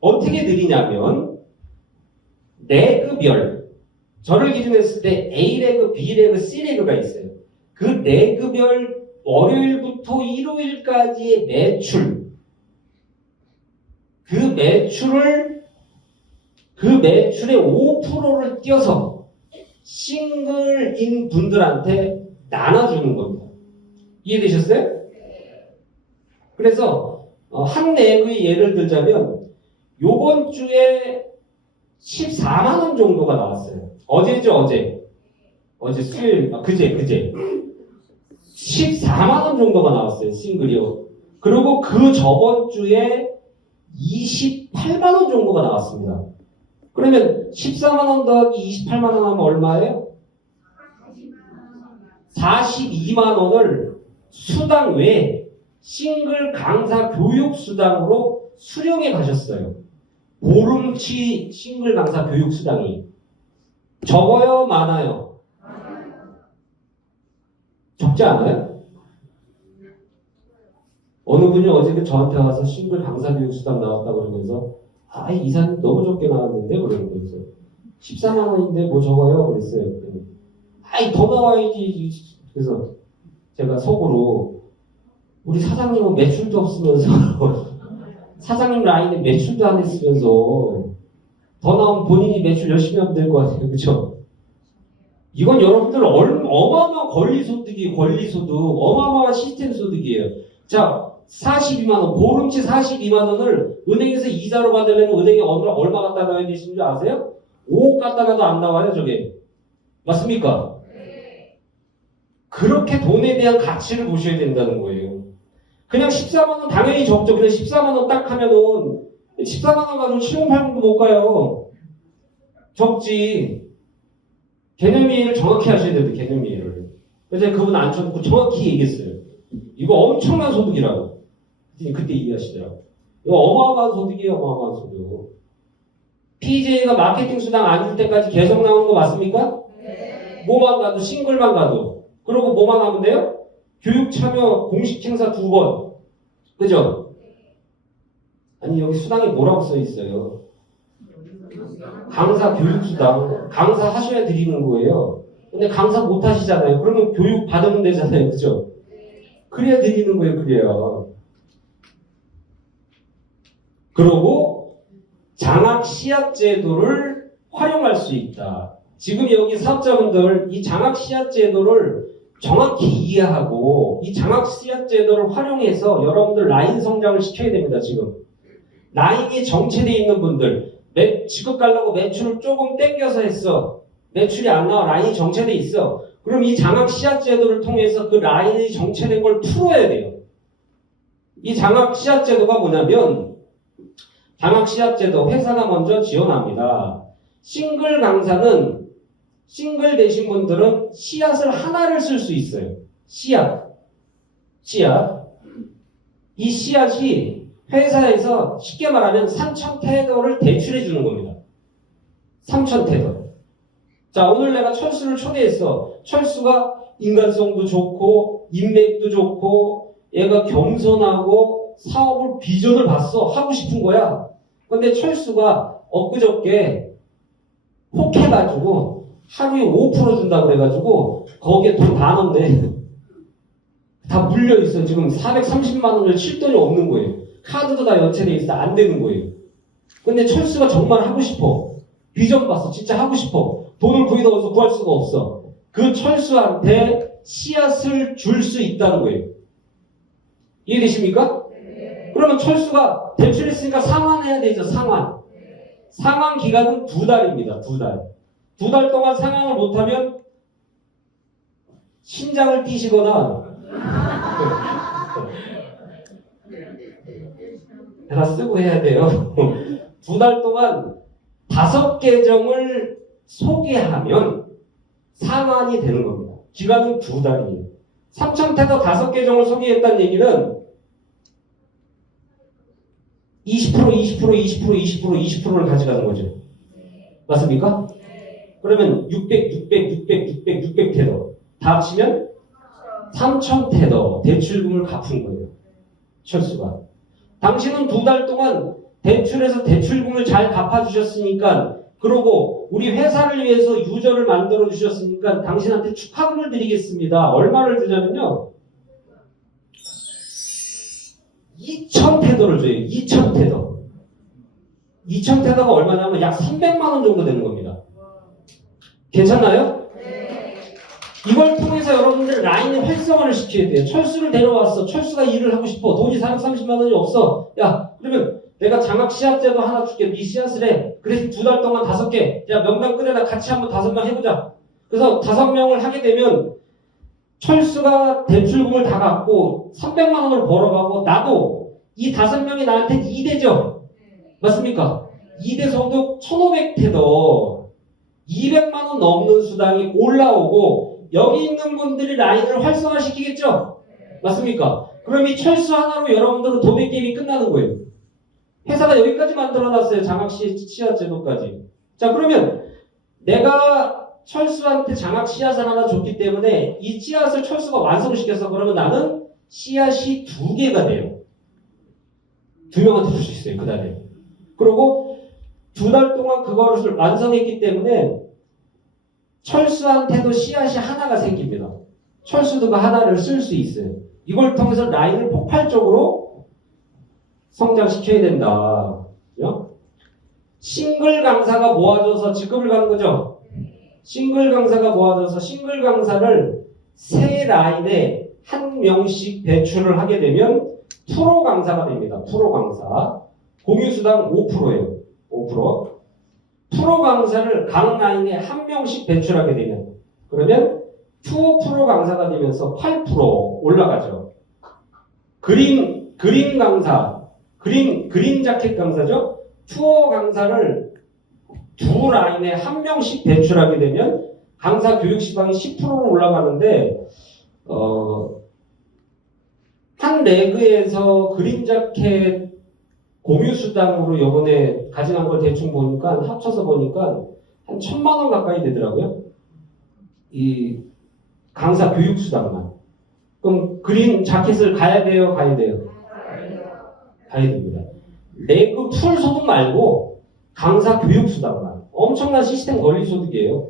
어떻게 드리냐면 레그별 저를 기준으로 했을 때 A레그, B레그, C레그가 있어요. 그 레그별 월요일부터 일요일까지의 매출 그 매출의 5%를 띄어서 싱글인 분들한테 나눠주는 겁니다. 이해되셨어요? 그래서 한 레그의 예를 들자면 요번 주에 14만 원 정도가 나왔어요. 어제죠, 어제 수요일, 그제 14만 원 정도가 나왔어요. 싱글이요. 그리고 그 저번 주에 28만 원 정도가 나왔습니다. 그러면 14만 원 더하기 28만 원 하면 얼마예요? 42만 원을 수당 외에 싱글 강사 교육 수당으로 수령해 가셨어요. 보름치 싱글 강사 교육 수당이 적어요, 많아요? 적지 않아요? 어느 분이 어제 저한테 와서 싱글 강사 교육 수당 나왔다고 그러면서 이사님 너무 적게 나왔는데 그러는 거죠. 14만 원인데 뭐 적어요? 그랬어요. 아이 더 나와야지. 그래서 제가 속으로 우리 사장님은 매출도 없으면서 사장님 라인에 매출도 안 했으면서 더 나오면 본인이 매출 열심히 하면 될 것 같아요. 그렇죠? 이건 여러분들 어마어마한 권리소득이 권리소득 어마어마한 시스템 소득이에요. 자 42만 원 보름치 42만 원을 은행에서 이자로 받으려면 은행에 얼마 갖다 놔야 되시는 줄 아세요? 5억 갖다 놔도 안 나와요 저게. 맞습니까? 그렇게 돈에 대한 가치를 보셔야 된다는 거예요. 그냥 14만 원 당연히 적죠. 그냥 14만 원 딱 하면은 14만 원 가지고 7년 8년도 못 가요. 적지. 개념 이해를 정확히 하셔야 돼요. 개념 이해를. 그래서 그분 앉혀놓고 정확히 얘기했어요. 이거 엄청난 소득이라고. 그때 이해하시더라고요. 이거 어마어마한 소득이에요. 어마어마한 소득. PJ가 마케팅 수당 안 줄 때까지 계속 나오는 거 맞습니까? 네. 뭐만 가도 싱글만 가도. 그리고 뭐만 하면 돼요? 교육 참여 공식 행사 2번. 그죠? 아니 여기 수당에 뭐라고 써 있어요? 강사 교육수당. 강사 하셔야 드리는 거예요. 근데 강사 못 하시잖아요. 그러면 교육 받으면 되잖아요. 그죠? 그래야 드리는 거예요. 그래야. 그리고 장학 시약 제도를 활용할 수 있다. 지금 여기 사업자분들 이 장학 시약 제도를 정확히 이해하고 이 장학 시약 제도를 활용해서 여러분들 라인 성장을 시켜야 됩니다. 지금 라인이 정체되어 있는 분들 지급 가려고 매출을 조금 땡겨서 했어. 매출이 안 나와. 라인이 정체되어 있어. 그럼 이 장학 시약 제도를 통해서 그 라인이 정체된 걸 풀어야 돼요. 이 장학 시약 제도가 뭐냐면 장학 시약 제도 회사가 먼저 지원합니다. 싱글 강사는 싱글 되신 분들은 씨앗을 하나를 쓸 수 있어요. 씨앗. 이 씨앗이 회사에서 쉽게 말하면 3,000테더를 대출해 주는 겁니다. 3,000테더. 자, 오늘 내가 철수를 초대했어. 철수가 인간성도 좋고 인맥도 좋고 얘가 겸손하고 사업을 비전을 봤어. 하고 싶은 거야. 근데 철수가 엊그저께 혹해가지고 하루에 5% 준다고 그래가지고 거기에 돈 다 넣네. 다 물려있어. 지금 430만 원을 칠 돈이 없는 거예요. 카드도 다 연체돼 있어. 안 되는 거예요. 근데 철수가 정말 하고 싶어. 비전 봤어. 진짜 하고 싶어. 돈을 거기다 넣어서 구할 수가 없어. 그 철수한테 씨앗을 줄 수 있다는 거예요. 이해되십니까? 그러면 철수가 대출했으니까 상환해야 되죠. 상환 기간은 2달입니다. 2달. 2달 동안 상환을 못하면 신장을 띄시거나 다 쓰고 해야 돼요. 2달 동안 5계정을 소개하면 상환이 되는 겁니다. 기간은 2달이에요. 3,000테더 5계정을 소개했다는 얘기는 20%를 가져가는 거죠. 맞습니까? 그러면 600테더 다 합치면 3,000테더 대출금을 갚은 거예요. 철수가. 당신은 2달 동안 대출해서 대출금을 잘 갚아주셨으니까 그러고 우리 회사를 위해서 유저를 만들어 주셨으니까 당신한테 축하금을 드리겠습니다. 얼마를 주냐면요. 2,000테더를 줘요. 2,000테더. 2,000테더가 얼마냐면 약 300만 원 정도 되는 겁니다. 괜찮나요? 네. 이걸 통해서 여러분들 라인의 활성화를 시켜야 돼요. 철수를 데려왔어. 철수가 일을 하고 싶어. 돈이 430만 원이 없어. 야, 그러면 내가 장학 씨앗제도 하나 줄게. 네 씨앗을 해. 그래서 2달 동안 5개. 야, 명단 끄내다 같이 한번 5명 해보자. 그래서 5명을 하게 되면 철수가 대출금을 다 갚고 300만 원을 벌어가고 나도 이 5명이 나한테 2대죠. 맞습니까? 2대 소득 1,500테더 200만 원 넘는 수당이 올라오고 여기 있는 분들이 라인을 활성화시키겠죠? 맞습니까? 그럼 이 철수 하나로 여러분들은 도매 게임이 끝나는 거예요. 회사가 여기까지 만들어놨어요. 장학 씨앗 제도까지. 자, 그러면 내가 철수한테 장학 씨앗을 하나 줬기 때문에 이 씨앗을 철수가 완성시켜서 그러면 나는 씨앗이 2개가 돼요. 2명한테 줄 수 있어요. 그 다음에. 그리고 2달 동안 그거를 완성했기 때문에 철수한테도 씨앗이 하나가 생깁니다. 철수도 그 하나를 쓸 수 있어요. 이걸 통해서 라인을 폭발적으로 성장시켜야 된다. 그죠? 싱글 강사가 모아져서 직급을 가는 거죠. 싱글 강사가 모아져서 싱글 강사를 세 라인에 한 명씩 배출을 하게 되면 프로 강사가 됩니다. 프로 강사. 공유수당 5%예요. 5%. 프로 강사를 각 라인에 한 명씩 배출하게 되면 그러면 투어 프로 강사가 되면서 8% 올라가죠. 그린 강사, 그린 자켓 강사죠. 투어 강사를 두 라인에 한 명씩 배출하게 되면 강사 교육 시간이 10%로 올라가는데 한 레그에서 그린 자켓 공유 수당으로 요번에 가져간 걸 대충 보니까 합쳐서 보니까 한 1,000만 원 가까이 되더라고요. 이 강사 교육 수당만. 그럼 그린 자켓을 가야 돼요, 가야 돼요? 가야 됩니다. 레그 풀 소득 말고 강사 교육 수당만. 엄청난 시스템 권리 소득이에요.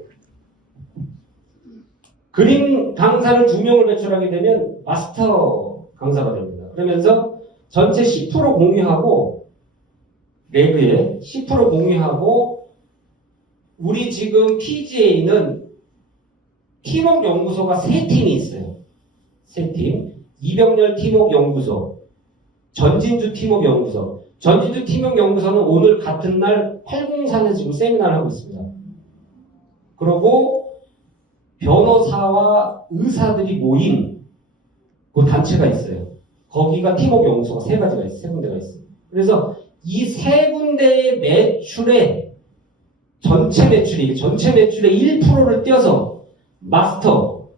그린 강사를 2명을 배출하게 되면 마스터 강사가 됩니다. 그러면서 전체 10% 공유하고 레그에 10% 공유하고 우리 지금 PGA는 팀워크 연구소가 3팀이 있어요. 3팀. 이병렬 팀워크 연구소, 전진주 팀워크 연구소. 전진주 팀워크 연구소는 오늘 같은 날 804에 지금 세미나를 하고 있습니다. 그리고 변호사와 의사들이 모인 그 단체가 있어요. 거기가 팀워크 연구소가 3가지가 있어요. 3군데가 있어요. 그래서 이 3군데의 매출에 전체 매출의 1%를 떼어서 마스터,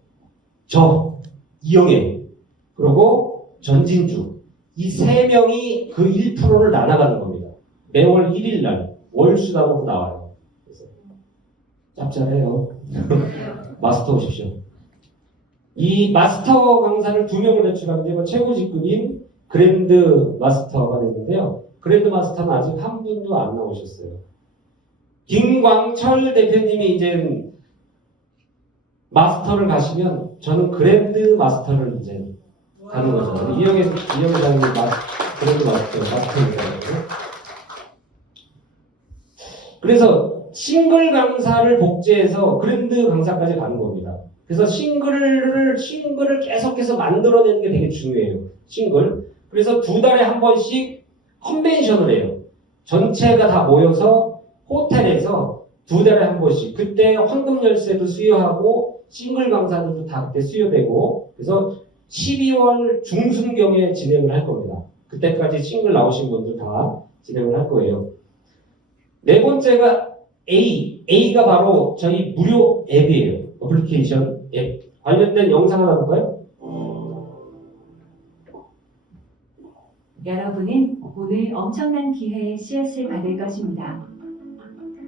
저, 이영애, 그리고 전진주 이 3명이 그 1%를 나눠가는 겁니다. 매월 1일 날 월수당으로 나와요. 그래서 짭짤해요. 마스터 오십시오. 이 마스터 강사를 2명을 배출하게 되면 최고 직급인 그랜드 마스터가 됐는데요. 그랜드 마스터는 아직 한 분도 안 나오셨어요. 김광철 대표님이 이제 마스터를 가시면 저는 그랜드 마스터를 이제 가는 거죠. 이영애 장님 그랜드 마스터입니다. 그래서 싱글 강사를 복제해서 그랜드 강사까지 가는 겁니다. 그래서 싱글을 계속해서 만들어내는 게 되게 중요해요. 싱글. 그래서 2달에 한 번씩 컨벤션을 해요. 전체가 다 모여서 호텔에서 2달에 한 번씩. 그때 황금 열쇠도 수여하고 싱글 강사들도 다 그때 수여되고 그래서 12월 중순경에 진행을 할 겁니다. 그때까지 싱글 나오신 분들 다 진행을 할 거예요. 네 번째가 A가 바로 저희 무료 앱이에요. 어플리케이션 앱. 관련된 영상 하나 볼까요? 여러분은 오늘 엄청난 기회의 씨앗을 받을 것입니다.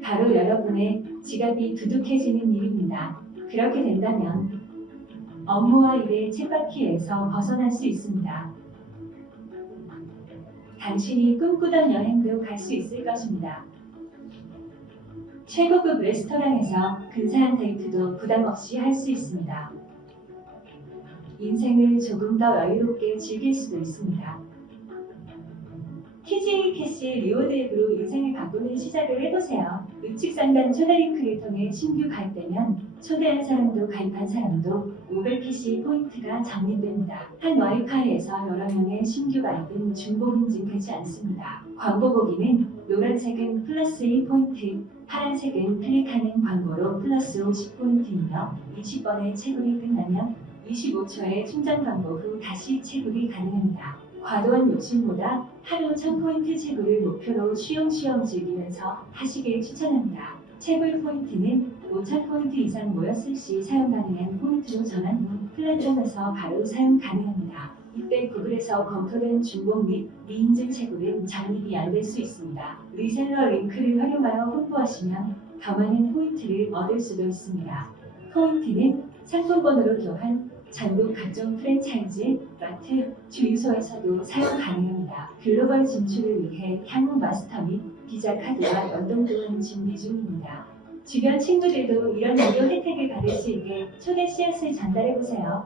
바로 여러분의 지갑이 두둑해지는 일입니다. 그렇게 된다면 업무와 일의 쳇바퀴에서 벗어날 수 있습니다. 당신이 꿈꾸던 여행도 갈 수 있을 것입니다. 최고급 레스토랑에서 근사한 데이트도 부담 없이 할 수 있습니다. 인생을 조금 더 여유롭게 즐길 수도 있습니다. PGA 캐시의 리워드 앱으로 인생을 바꾸는 시작을 해보세요. 우측 상단 초대 링크를 통해 신규 가입되면 초대한 사람도 가입한 사람도 500캐시 포인트가 적립됩니다. 한 와이파이에서 여러 명의 신규 가입은 중복 인증되지 않습니다. 광고 보기는 노란색은 플러스 1포인트, 파란색은 클릭하는 광고로 플러스 50포인트이며 20번의 채굴이 끝나면 25초의 충전 광고 후 다시 채굴이 가능합니다. 과도한 욕심보다 하루 1000포인트 채굴을 목표로 쉬엄쉬엄 즐기면서 하시길 추천합니다. 채굴 포인트는 5000포인트 이상 모였을 시 사용 가능한 포인트로 전환 후 플랫폼에서 바로 사용 가능합니다. 이때 구글에서 검토된 중복 및 미인증 채굴은 적립이 안 될 수 있습니다. 리셀러 링크를 활용하여 홍보하시면 더 많은 포인트를 얻을 수도 있습니다. 포인트는 상품번호로 교환, 전국 각종 프랜차이즈, 마트, 주유소에서도 사용 가능합니다. 글로벌 진출을 위해 향후 마스터 및 비자 카드와 연동 또한 준비 중입니다. 주변 친구들도 이런 무료 혜택을 받을 수 있게 초대 씨앗을 전달해보세요.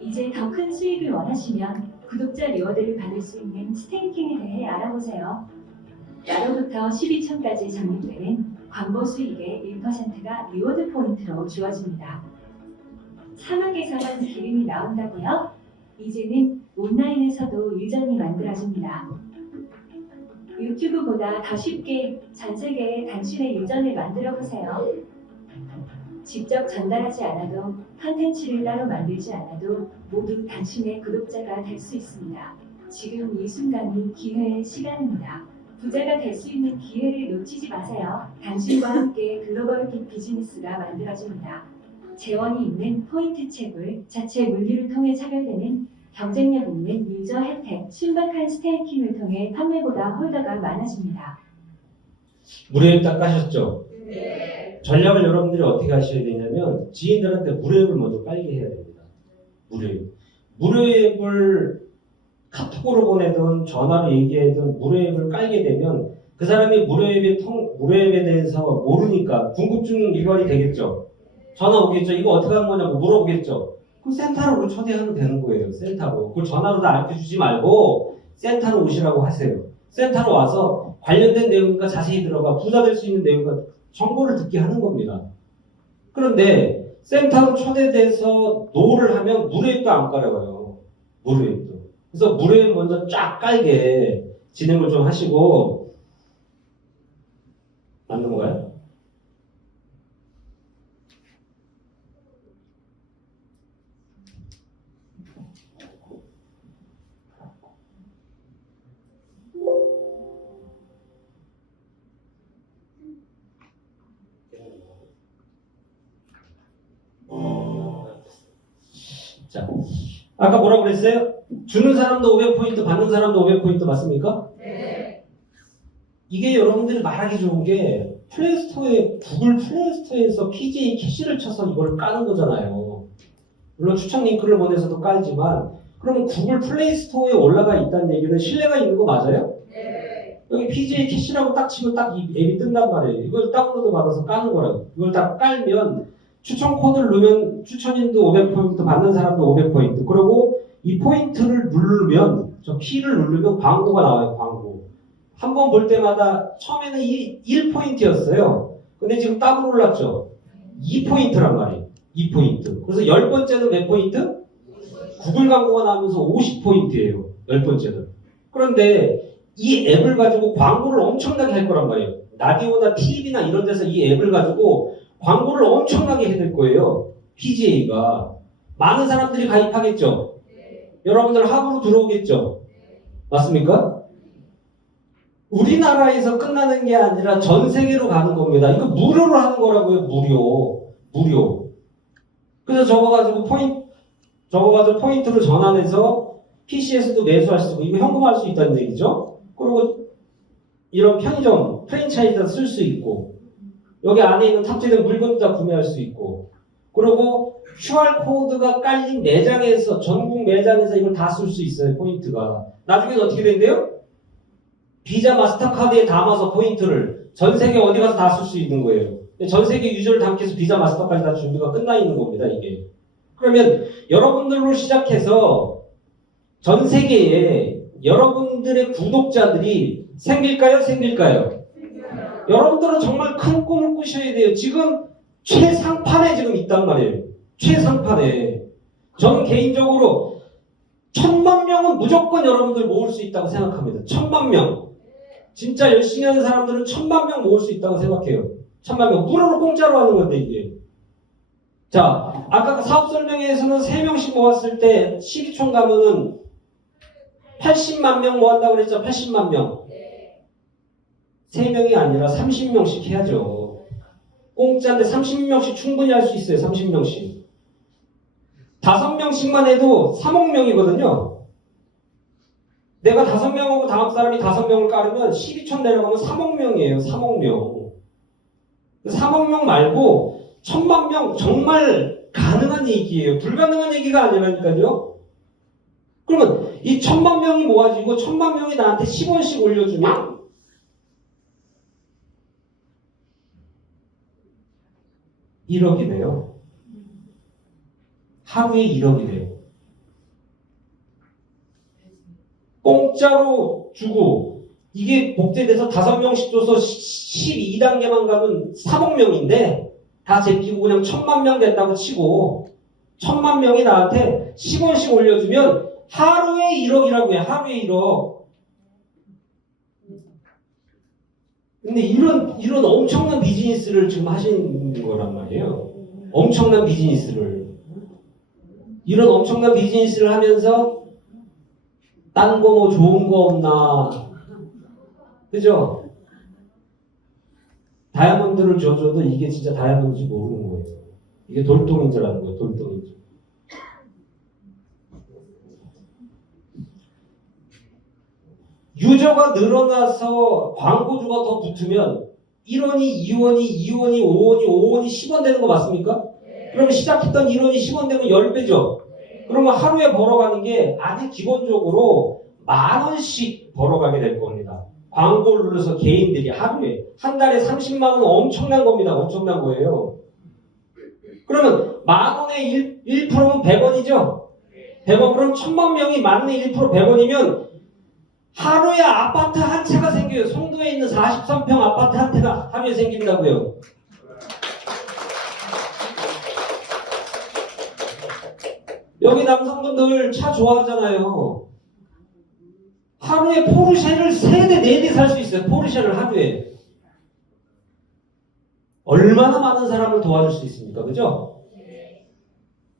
이제 더 큰 수익을 원하시면 구독자 리워드를 받을 수 있는 스테이킹에 대해 알아보세요. 나로부터 12천까지 적립되는 광고 수익의 1%가 리워드 포인트로 주어집니다. 사막에서만 기름이 나온다고요? 이제는 온라인에서도 유전이 만들어집니다. 유튜브보다 더 쉽게 전 세계에 당신의 유전을 만들어 보세요. 직접 전달하지 않아도 컨텐츠를 따로 만들지 않아도 모두 당신의 구독자가 될 수 있습니다. 지금 이 순간이 기회의 시간입니다. 부자가 될 수 있는 기회를 놓치지 마세요. 당신과 함께 글로벌 빅 비즈니스가 만들어집니다. 재원이 있는 포인트 채굴, 자체 물류를 통해 차별되는 경쟁력 있는 유저 혜택, 신박한 스테이킹을 통해 판매보다 홀더가 많아집니다. 무료앱 딱 까셨죠? 네. 전략을 여러분들이 어떻게 하셔야 되냐면 지인들한테 무료앱을 먼저 깔게 해야 됩니다. 무료앱. 무료앱을 카톡으로 보내든 전화로 얘기하든 무료앱을 깔게 되면 그 사람이 무료앱에 대해서 모르니까 궁금증 유발이 되겠죠. 전화 오겠죠. 이거 어떻게 하는 거냐고 물어보겠죠. 그럼 센터로 우리 초대하면 되는 거예요. 센터로. 그걸 전화로 다 알려주지 말고 센터로 오시라고 하세요. 센터로 와서 관련된 내용이니까 자세히 들어가 부자 될 수 있는 내용과 정보를 듣게 하는 겁니다. 그런데 센터로 초대돼서 노를 하면 무료앱도 안 깔아요. 무료앱도. 그래서 무료앱 먼저 쫙 깔게 진행을 좀 하시고 맞는 건가요? 자, 아까 뭐라고 그랬어요? 주는 사람도 500포인트, 받는 사람도 500포인트 맞습니까? 네. 이게 여러분들이 말하기 좋은 게 플레이스토어에, 구글 플레이스토어에서 PJ 캐시를 쳐서 이걸 까는 거잖아요. 물론 추천 링크를 보내서도 깔지만 그러면 구글 플레이스토어에 올라가 있다는 얘기는 신뢰가 있는 거 맞아요? 네. 여기 PJ 캐시라고 딱 치면 딱 이 앱이 뜬단 말이에요. 이걸 다운로드 받아서 까는 거라고. 이걸 딱 깔면 추천 코드를 넣으면 추천인도 500포인트, 받는 사람도 500포인트. 그리고 이 포인트를 누르면, 저 키를 누르면 광고가 나와요, 광고. 한 번 볼 때마다 처음에는 1포인트였어요. 근데 지금 더블 올랐죠? 2포인트란 말이에요. 2포인트. 그래서 10번째는 몇 포인트? 구글 광고가 나오면서 50포인트예요. 10번째는. 그런데 이 앱을 가지고 광고를 엄청나게 할 거란 말이에요. 라디오나 TV나 이런 데서 이 앱을 가지고 광고를 엄청나게 해낼 거예요. PGA가. 많은 사람들이 가입하겠죠? 네. 여러분들 합으로 들어오겠죠? 네. 맞습니까? 우리나라에서 끝나는 게 아니라 전 세계로 가는 겁니다. 이거 무료로 하는 거라고요. 무료. 그래서 적어가지고 포인트로 전환해서 PC에서도 매수할 수 있고 이거 현금할 수 있다는 얘기죠. 그리고 이런 편의점 프랜차이즈도 쓸 수 있고 여기 안에 있는 탑재된 물건도 다 구매할 수 있고 그리고 QR코드가 깔린 매장에서 전국 매장에서 이걸 다 쓸 수 있어요. 포인트가. 나중에는 어떻게 된대요? 비자 마스터카드에 담아서 포인트를 전 세계 어디 가서 다 쓸 수 있는 거예요. 전 세계 유저를 담기 위해서 비자 마스터까지 다 준비가 끝나 있는 겁니다. 이게. 그러면 여러분들로 시작해서 전 세계에 여러분들의 구독자들이 생길까요? 여러분들은 정말 큰 꿈을 꾸셔야 돼요. 지금 최상판에 지금 있단 말이에요. 최상판에. 저는 개인적으로 1000만 명은 무조건 여러분들 모을 수 있다고 생각합니다. 1000만 명. 진짜 열심히 하는 사람들은 1000만 명 모을 수 있다고 생각해요. 1000만 명. 무료로 공짜로 하는 건데 이게. 자, 아까 사업 설명회에서는 3명씩 모았을 때 12촌 가면은 80만 명 모았다고 그랬죠. 80만 명. 3명이 아니라 30명씩 해야죠. 공짜인데 30명씩 충분히 할 수 있어요. 30명씩. 5명씩만 해도 3억 명이거든요. 내가 5명하고 다음 사람이 5명을 깔으면 12천 내려가면 3억 명이에요. 3억 명. 3억 명 말고 1000만 명 정말 가능한 얘기예요. 불가능한 얘기가 아니라니까요. 그러면 이 1000만 명이 모아지고 1000만 명이 나한테 10원씩 올려주면 1억이 돼요. 하루에 1억이 돼요. 공짜로 주고 이게 복제돼서 5명씩 줘서 12단계만 가면 3억 명인데 다 제끼고 그냥 1000만 명 됐다고 치고 1000만 명이 나한테 10원씩 올려주면 하루에 1억이라고 해요. 하루에 1억. 근데 이런 엄청난 비즈니스를 지금 하시는 거란 말이에요. 엄청난 비즈니스를. 이런 엄청난 비즈니스를 하면서 딴 거 뭐 좋은 거 없나. 그죠? 다이아몬드를 줘줘도 이게 진짜 다이아몬드인지 모르는 거예요. 이게 돌덩인 줄 아는 거예요. 돌덩인 줄. 유저가 늘어나서 광고주가 더 붙으면 1원이 2원이 2원이 5원이 5원이 10원 되는 거 맞습니까? 그러면 시작했던 1원이 10원 되면 10배죠. 그러면 하루에 벌어가는 게 아주 기본적으로 10,000원씩 벌어가게 될 겁니다. 광고를 눌러서 개인들이 하루에 한 달에 30만 원 엄청난 겁니다. 엄청난 거예요. 그러면 10,000원의 1%면 100원이죠. 100원 그럼 1000만 명이 10,000원의 1% 100원이면 하루에 아파트 한 채가 생겨요. 송도에 있는 43평 아파트 한 채가 하루에 생긴다고요. 여기 남성분들 차 좋아하잖아요. 하루에 포르쉐를 3대, 4대 살 수 있어요. 포르쉐를 하루에. 얼마나 많은 사람을 도와줄 수 있습니까? 그죠?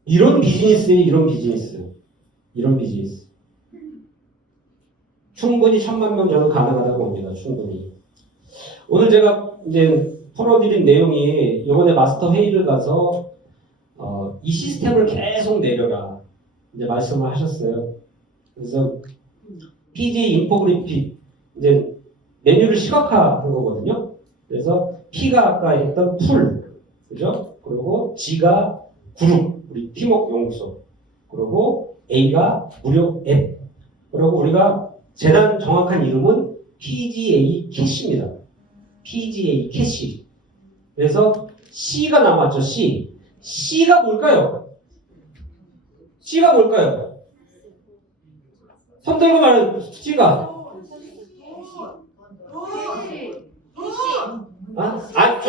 이런 비즈니스예요. 이런 비즈니스. 이런 비즈니스. 충분히 1000만 명 저는 가능하다고 봅니다. 충분히. 오늘 제가 이제 풀어드린 내용이 이번에 마스터 회의를 가서 이 시스템을 계속 내려라 이제 말씀을 하셨어요. 그래서 PG 인포그래픽 이제 메뉴를 시각화한 거거든요. 그래서 P가 아까 했던 풀, 그죠? 그리고 G가 그룹, 우리 팀워크 연구소, 그리고 A가 무료 앱, 그리고 우리가 재단 정확한 이름은 PGA 캐시입니다. PGA 캐시. 그래서 C가 남았죠. C. C가 뭘까요? C가 뭘까요? 손 들고 말하는 C가.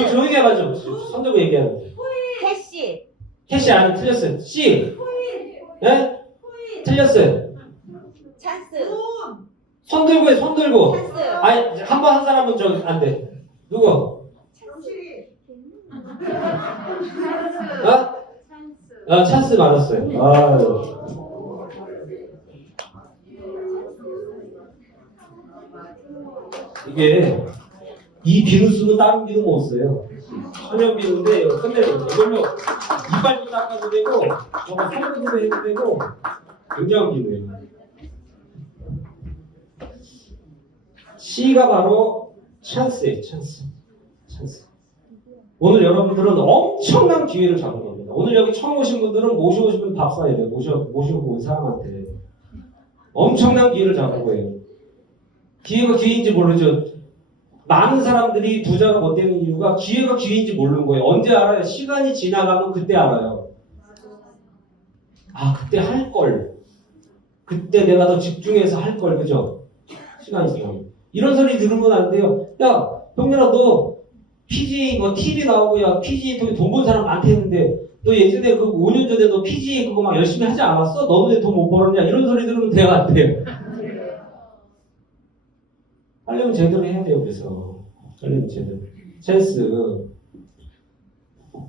조용히 해봐 좀. 손 들고 얘기하는. 캐시. 캐시 아니 틀렸어요. C. 예? 틀렸어요. 찬스. 손 들고 해. 손 들고. 찬스. 아니 한 번 한 사람은 저 안 돼. 누구? 찬스 맞았어요. 아유. 이게 이 비누 쓰면 다른 비누 못 써요. 천연 비누인데 이거 끝내줘. 이걸로 이빨도 닦아도 되고 저거 손으로도 해도 되고 굉장한 비누예요. C가 바로 찬스예요. 찬스. 오늘 여러분들은 엄청난 기회를 잡은 겁니다. 오늘 여기 처음 오신 분들은 모시고 오신 분 밥 사야 돼요. 모시고 온 사람한테. 엄청난 기회를 잡은 거예요. 기회가 기회인지 모르죠. 많은 사람들이 부자가 못 되는 이유가 기회가 기회인지 모르는 거예요. 언제 알아요? 시간이 지나가면 그때 알아요. 그때 할 걸. 그때 내가 더 집중해서 할 걸. 그죠? 시간이 지나면. 이런 소리 들으면 안 돼요. 야, 형님아, 너 PGA 뭐 TV 나오고 야 PGA 통해 돈 번 사람 많대는데 너 예전에 그 5년 전에 너 PGA 그거 막 열심히 하지 않았어? 너는 왜 돈 못 벌었냐? 이런 소리 들으면 돼요, 안 돼요? 하려면 제대로 해야 돼요. 그래서 하려면 제대로. 찬스.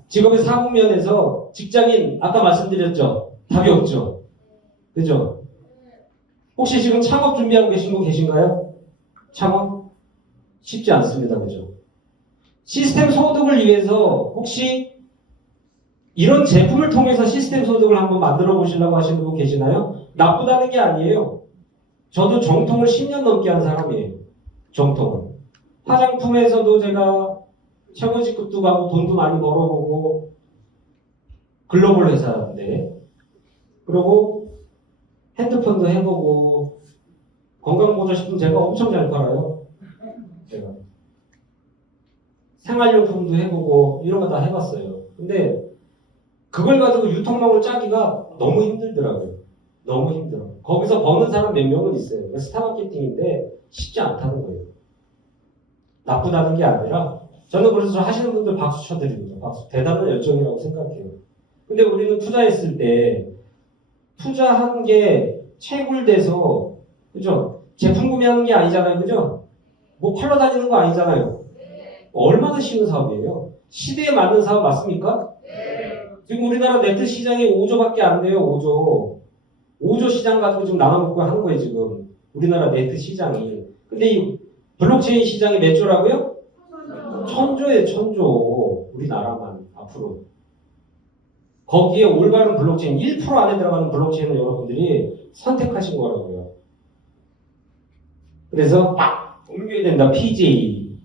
직업의 사고면에서 직장인 아까 말씀드렸죠. 답이 없죠. 그죠? 혹시 지금 창업 준비하고 계신 분 계신가요? 창업? 쉽지 않습니다. 그죠? 시스템 소득을 위해서 혹시 이런 제품을 통해서 시스템 소득을 한번 만들어 보시려고 하시는 분 계시나요? 나쁘다는 게 아니에요. 저도 정통을 10년 넘게 한 사람이에요. 정통을. 화장품에서도 제가 최고 직급도 가고 돈도 많이 벌어보고 글로벌 회사인데. 그리고 핸드폰도 해보고 건강보조식품 제가 엄청 잘 팔아요. 제가 생활용품도 해보고 이런 거 다 해봤어요. 근데 그걸 가지고 유통망을 짜기가 너무 힘들더라고요. 너무 힘들어. 거기서 버는 사람 몇 명은 있어요. 스타 마케팅인데 쉽지 않다는 거예요. 나쁘다는 게 아니라 저는 그래서 저 하시는 분들 박수 쳐드립니다. 박수. 대단한 열정이라고 생각해요. 근데 우리는 투자했을 때 투자한 게 채굴돼서 그죠? 제품 구매하는 게 아니잖아요. 그죠? 뭐 팔러 다니는 거 아니잖아요. 얼마나 쉬운 사업이에요. 시대에 맞는 사업 맞습니까? 지금 우리나라 네트 시장이 5조밖에 안 돼요. 5조 시장 가지고 지금 나눠먹고 하는 거예요. 지금 우리나라 네트 시장이. 근데 이 블록체인 시장이 몇 조라고요? 1000조예요. 1000조. 우리나라만 앞으로. 거기에 올바른 블록체인 1% 안에 들어가는 블록체인을 여러분들이 선택하신 거라고요. 그래서 옮겨야 된다. PJ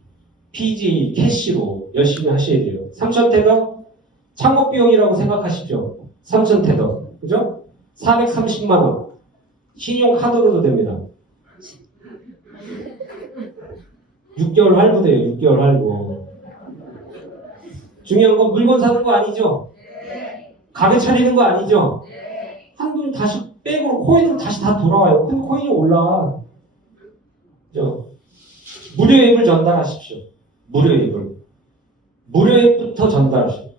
캐시로 열심히 하셔야 돼요. 3,000테더 창업 비용이라고 생각하시죠. 3,000테더 그죠? 430만 원 신용카드로도 됩니다. 6개월 할부돼요. 6개월 할부. 중요한 건 물건 사는 거 아니죠? 가게 차리는 거 아니죠? 한돈 다시 백으로 코인으로 다시 다 돌아와요. 근데 코인이 올라가. 그죠? 무료 앱을 전달하십시오. 무료 앱을. 무료 앱부터 전달하십시오.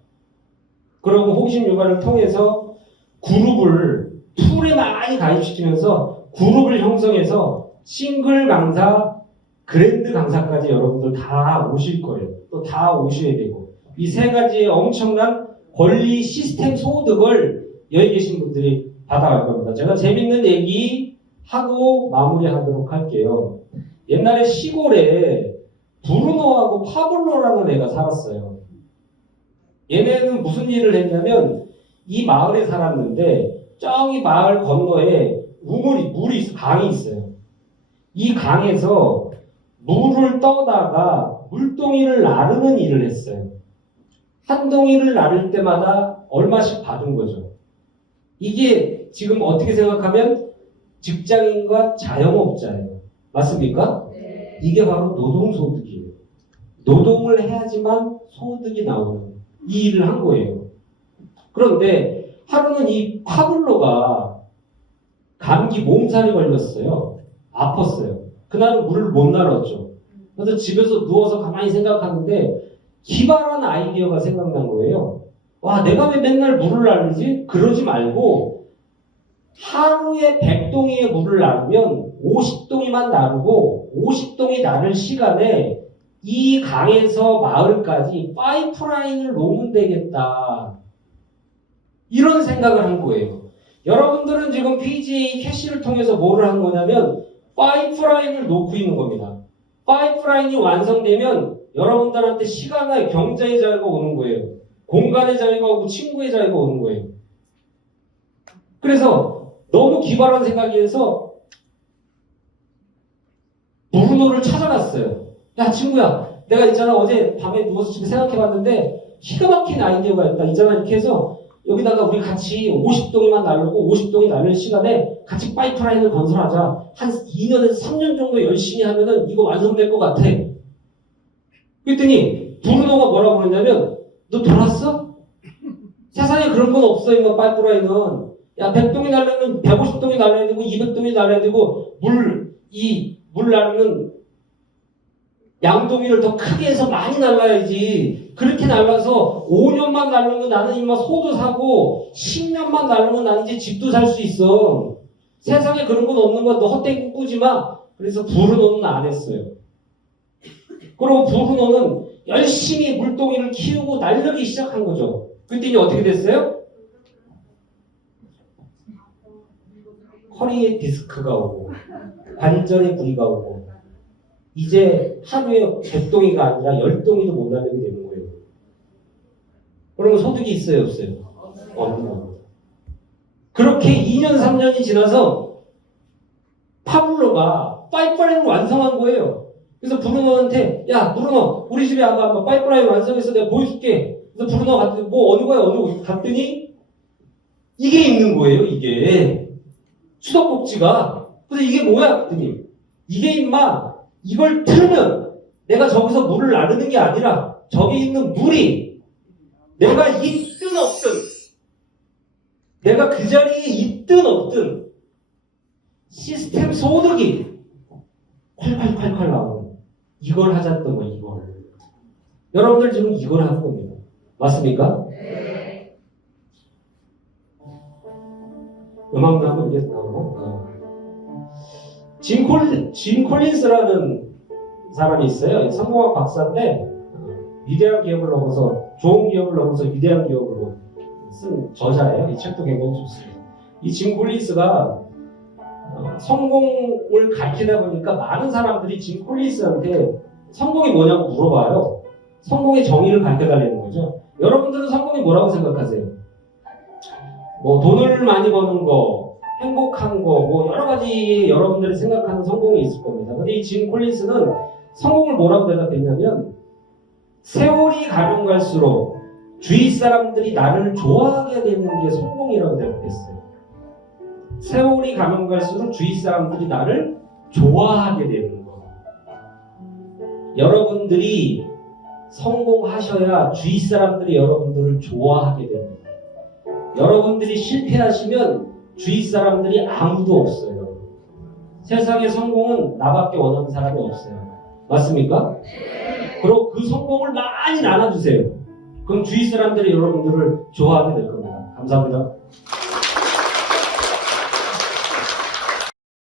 그리고 호기심 육아를 통해서 그룹을 툴에 많이 가입시키면서 그룹을 형성해서 싱글 강사, 그랜드 강사까지 여러분들 다 오실 거예요. 또 다 오셔야 되고 이 세 가지의 엄청난 권리 시스템 소득을 여기 계신 분들이 받아갈 겁니다. 제가 재밌는 얘기 하고 마무리하도록 할게요. 옛날에 시골에 브루노하고 파블로라는 애가 살았어요. 얘네는 무슨 일을 했냐면 이 마을에 살았는데 저기 마을 건너에 물이 있어, 강이 있어요. 이 강에서 물을 떠다가 물동이를 나르는 일을 했어요. 한 동이를 나를 때마다 얼마씩 받은 거죠. 이게 지금 어떻게 생각하면 직장인과 자영업자예요. 맞습니까? 네. 이게 바로 노동소득이에요. 노동을 해야지만 소득이 나오는 이 일을 한 거예요. 그런데 하루는 이 파블로가 감기 몸살이 걸렸어요. 아팠어요. 그날은 물을 못 나눴죠. 그래서 집에서 누워서 가만히 생각하는데 기발한 아이디어가 생각난 거예요. 와, 내가 왜 맨날 물을 나르지? 그러지 말고 하루에 100동이의 물을 나르면 50동이만 나르고 50동이 나를 시간에 이 강에서 마을까지 파이프라인을 놓으면 되겠다. 이런 생각을 한 거예요. 여러분들은 지금 PGA 캐시를 통해서 뭐를 한 거냐면 파이프라인을 놓고 있는 겁니다. 파이프라인이 완성되면 여러분들한테 시간과 경제의 자유가 오는 거예요. 공간의 자유가 오고 친구의 자유가 오는 거예요. 그래서 너무 기발한 생각이어서 브루노를 찾아갔어요. 야 친구야, 내가 있잖아 어제 밤에 누워서 지금 생각해봤는데 기가 막힌 아이디어가 있다. 있잖아 이렇게 해서 여기다가 우리 같이 50동이만 나르고 50동이 나를 시간에 같이 파이프라인을 건설하자. 한 2년에서 3년 정도 열심히 하면은 이거 완성될 것 같아. 그랬더니 브루노가 뭐라고 그랬냐면 너 돌았어? 세상에 그런 건 없어. 이거 파이프라인은. 야 100동이 나르면 150동이 나르야 되고 200동이 나르야 되고 물 나르는 양동이를 더 크게 해서 많이 날라야지. 그렇게 날라서 5년만 날르면 나는 이마 소도 사고 10년만 날르면 나는 이제 집도 살 수 있어. 세상에 그런 건 없는 거야. 너 헛되이 꾸지 마. 그래서 브루노는 안 했어요. 그리고 브루노는 열심히 물동이를 키우고 날르기 시작한 거죠. 그랬더니 어떻게 됐어요? 허리에 디스크가 오고 관절에 무리가 오고 이제 하루에 100동이가 아니라 10동이도 못 날리게 되는 거예요. 그러면 소득이 있어요, 없어요? 없는 겁니다. 그렇게 2년, 3년이 지나서 파블로가 파이프라인을 완성한 거예요. 그래서 브루노한테 야, 브루노, 우리 집에 와봐. 파이프라인 완성해서 내가 보여줄게. 그래서 브루노 갔더니 뭐 어느 거야, 어느 거 갔더니 이게 있는 거예요, 이게. 수도꼭지가. 그래서 이게 뭐야, 그랬더니 이게 임마 이걸 틀면 내가 저기서 물을 나르는 게 아니라 저기 있는 물이 내가 있든 없든 내가 그 자리에 있든 없든 시스템 소득이 콸콸콸콸 나오는 이걸 하자던 거예요, 이걸. 여러분들 지금 이걸 하는 겁니다. 맞습니까? 네. 음악 나오면 이게 나오나? 짐 콜린스라는 사람이 있어요. 성공학 박사인데 위대한 기업을 넘어서 좋은 기업을 넘어서 위대한 기업으로 쓴 저자예요. 이 책도 굉장히 좋습니다. 이 짐 콜린스가 성공을 가르치다 보니까 많은 사람들이 짐 콜린스한테 성공이 뭐냐고 물어봐요. 성공의 정의를 가르쳐달라는 거죠. 여러분들은 성공이 뭐라고 생각하세요? 뭐 돈을 많이 버는 거, 행복한 거, 뭐 여러 가지 여러분들이 생각하는 성공이 있을 겁니다. 근데 이 짐 콜린스는 성공을 뭐라고 대답했냐면 세월이 가면 갈수록 주위 사람들이 나를 좋아하게 되는 게 성공이라고 대답했어요. 세월이 가면 갈수록 주위 사람들이 나를 좋아하게 되는 거. 여러분들이 성공하셔야 주위 사람들이 여러분들을 좋아하게 됩니다. 여러분들이 실패하시면 주위 사람들이 아무도 없어요. 세상에 성공은 나밖에 원하는 사람이 없어요. 맞습니까? 그리고 그 성공을 많이 나눠주세요. 그럼 주위 사람들이 여러분들을 좋아하게 될 겁니다. 감사합니다.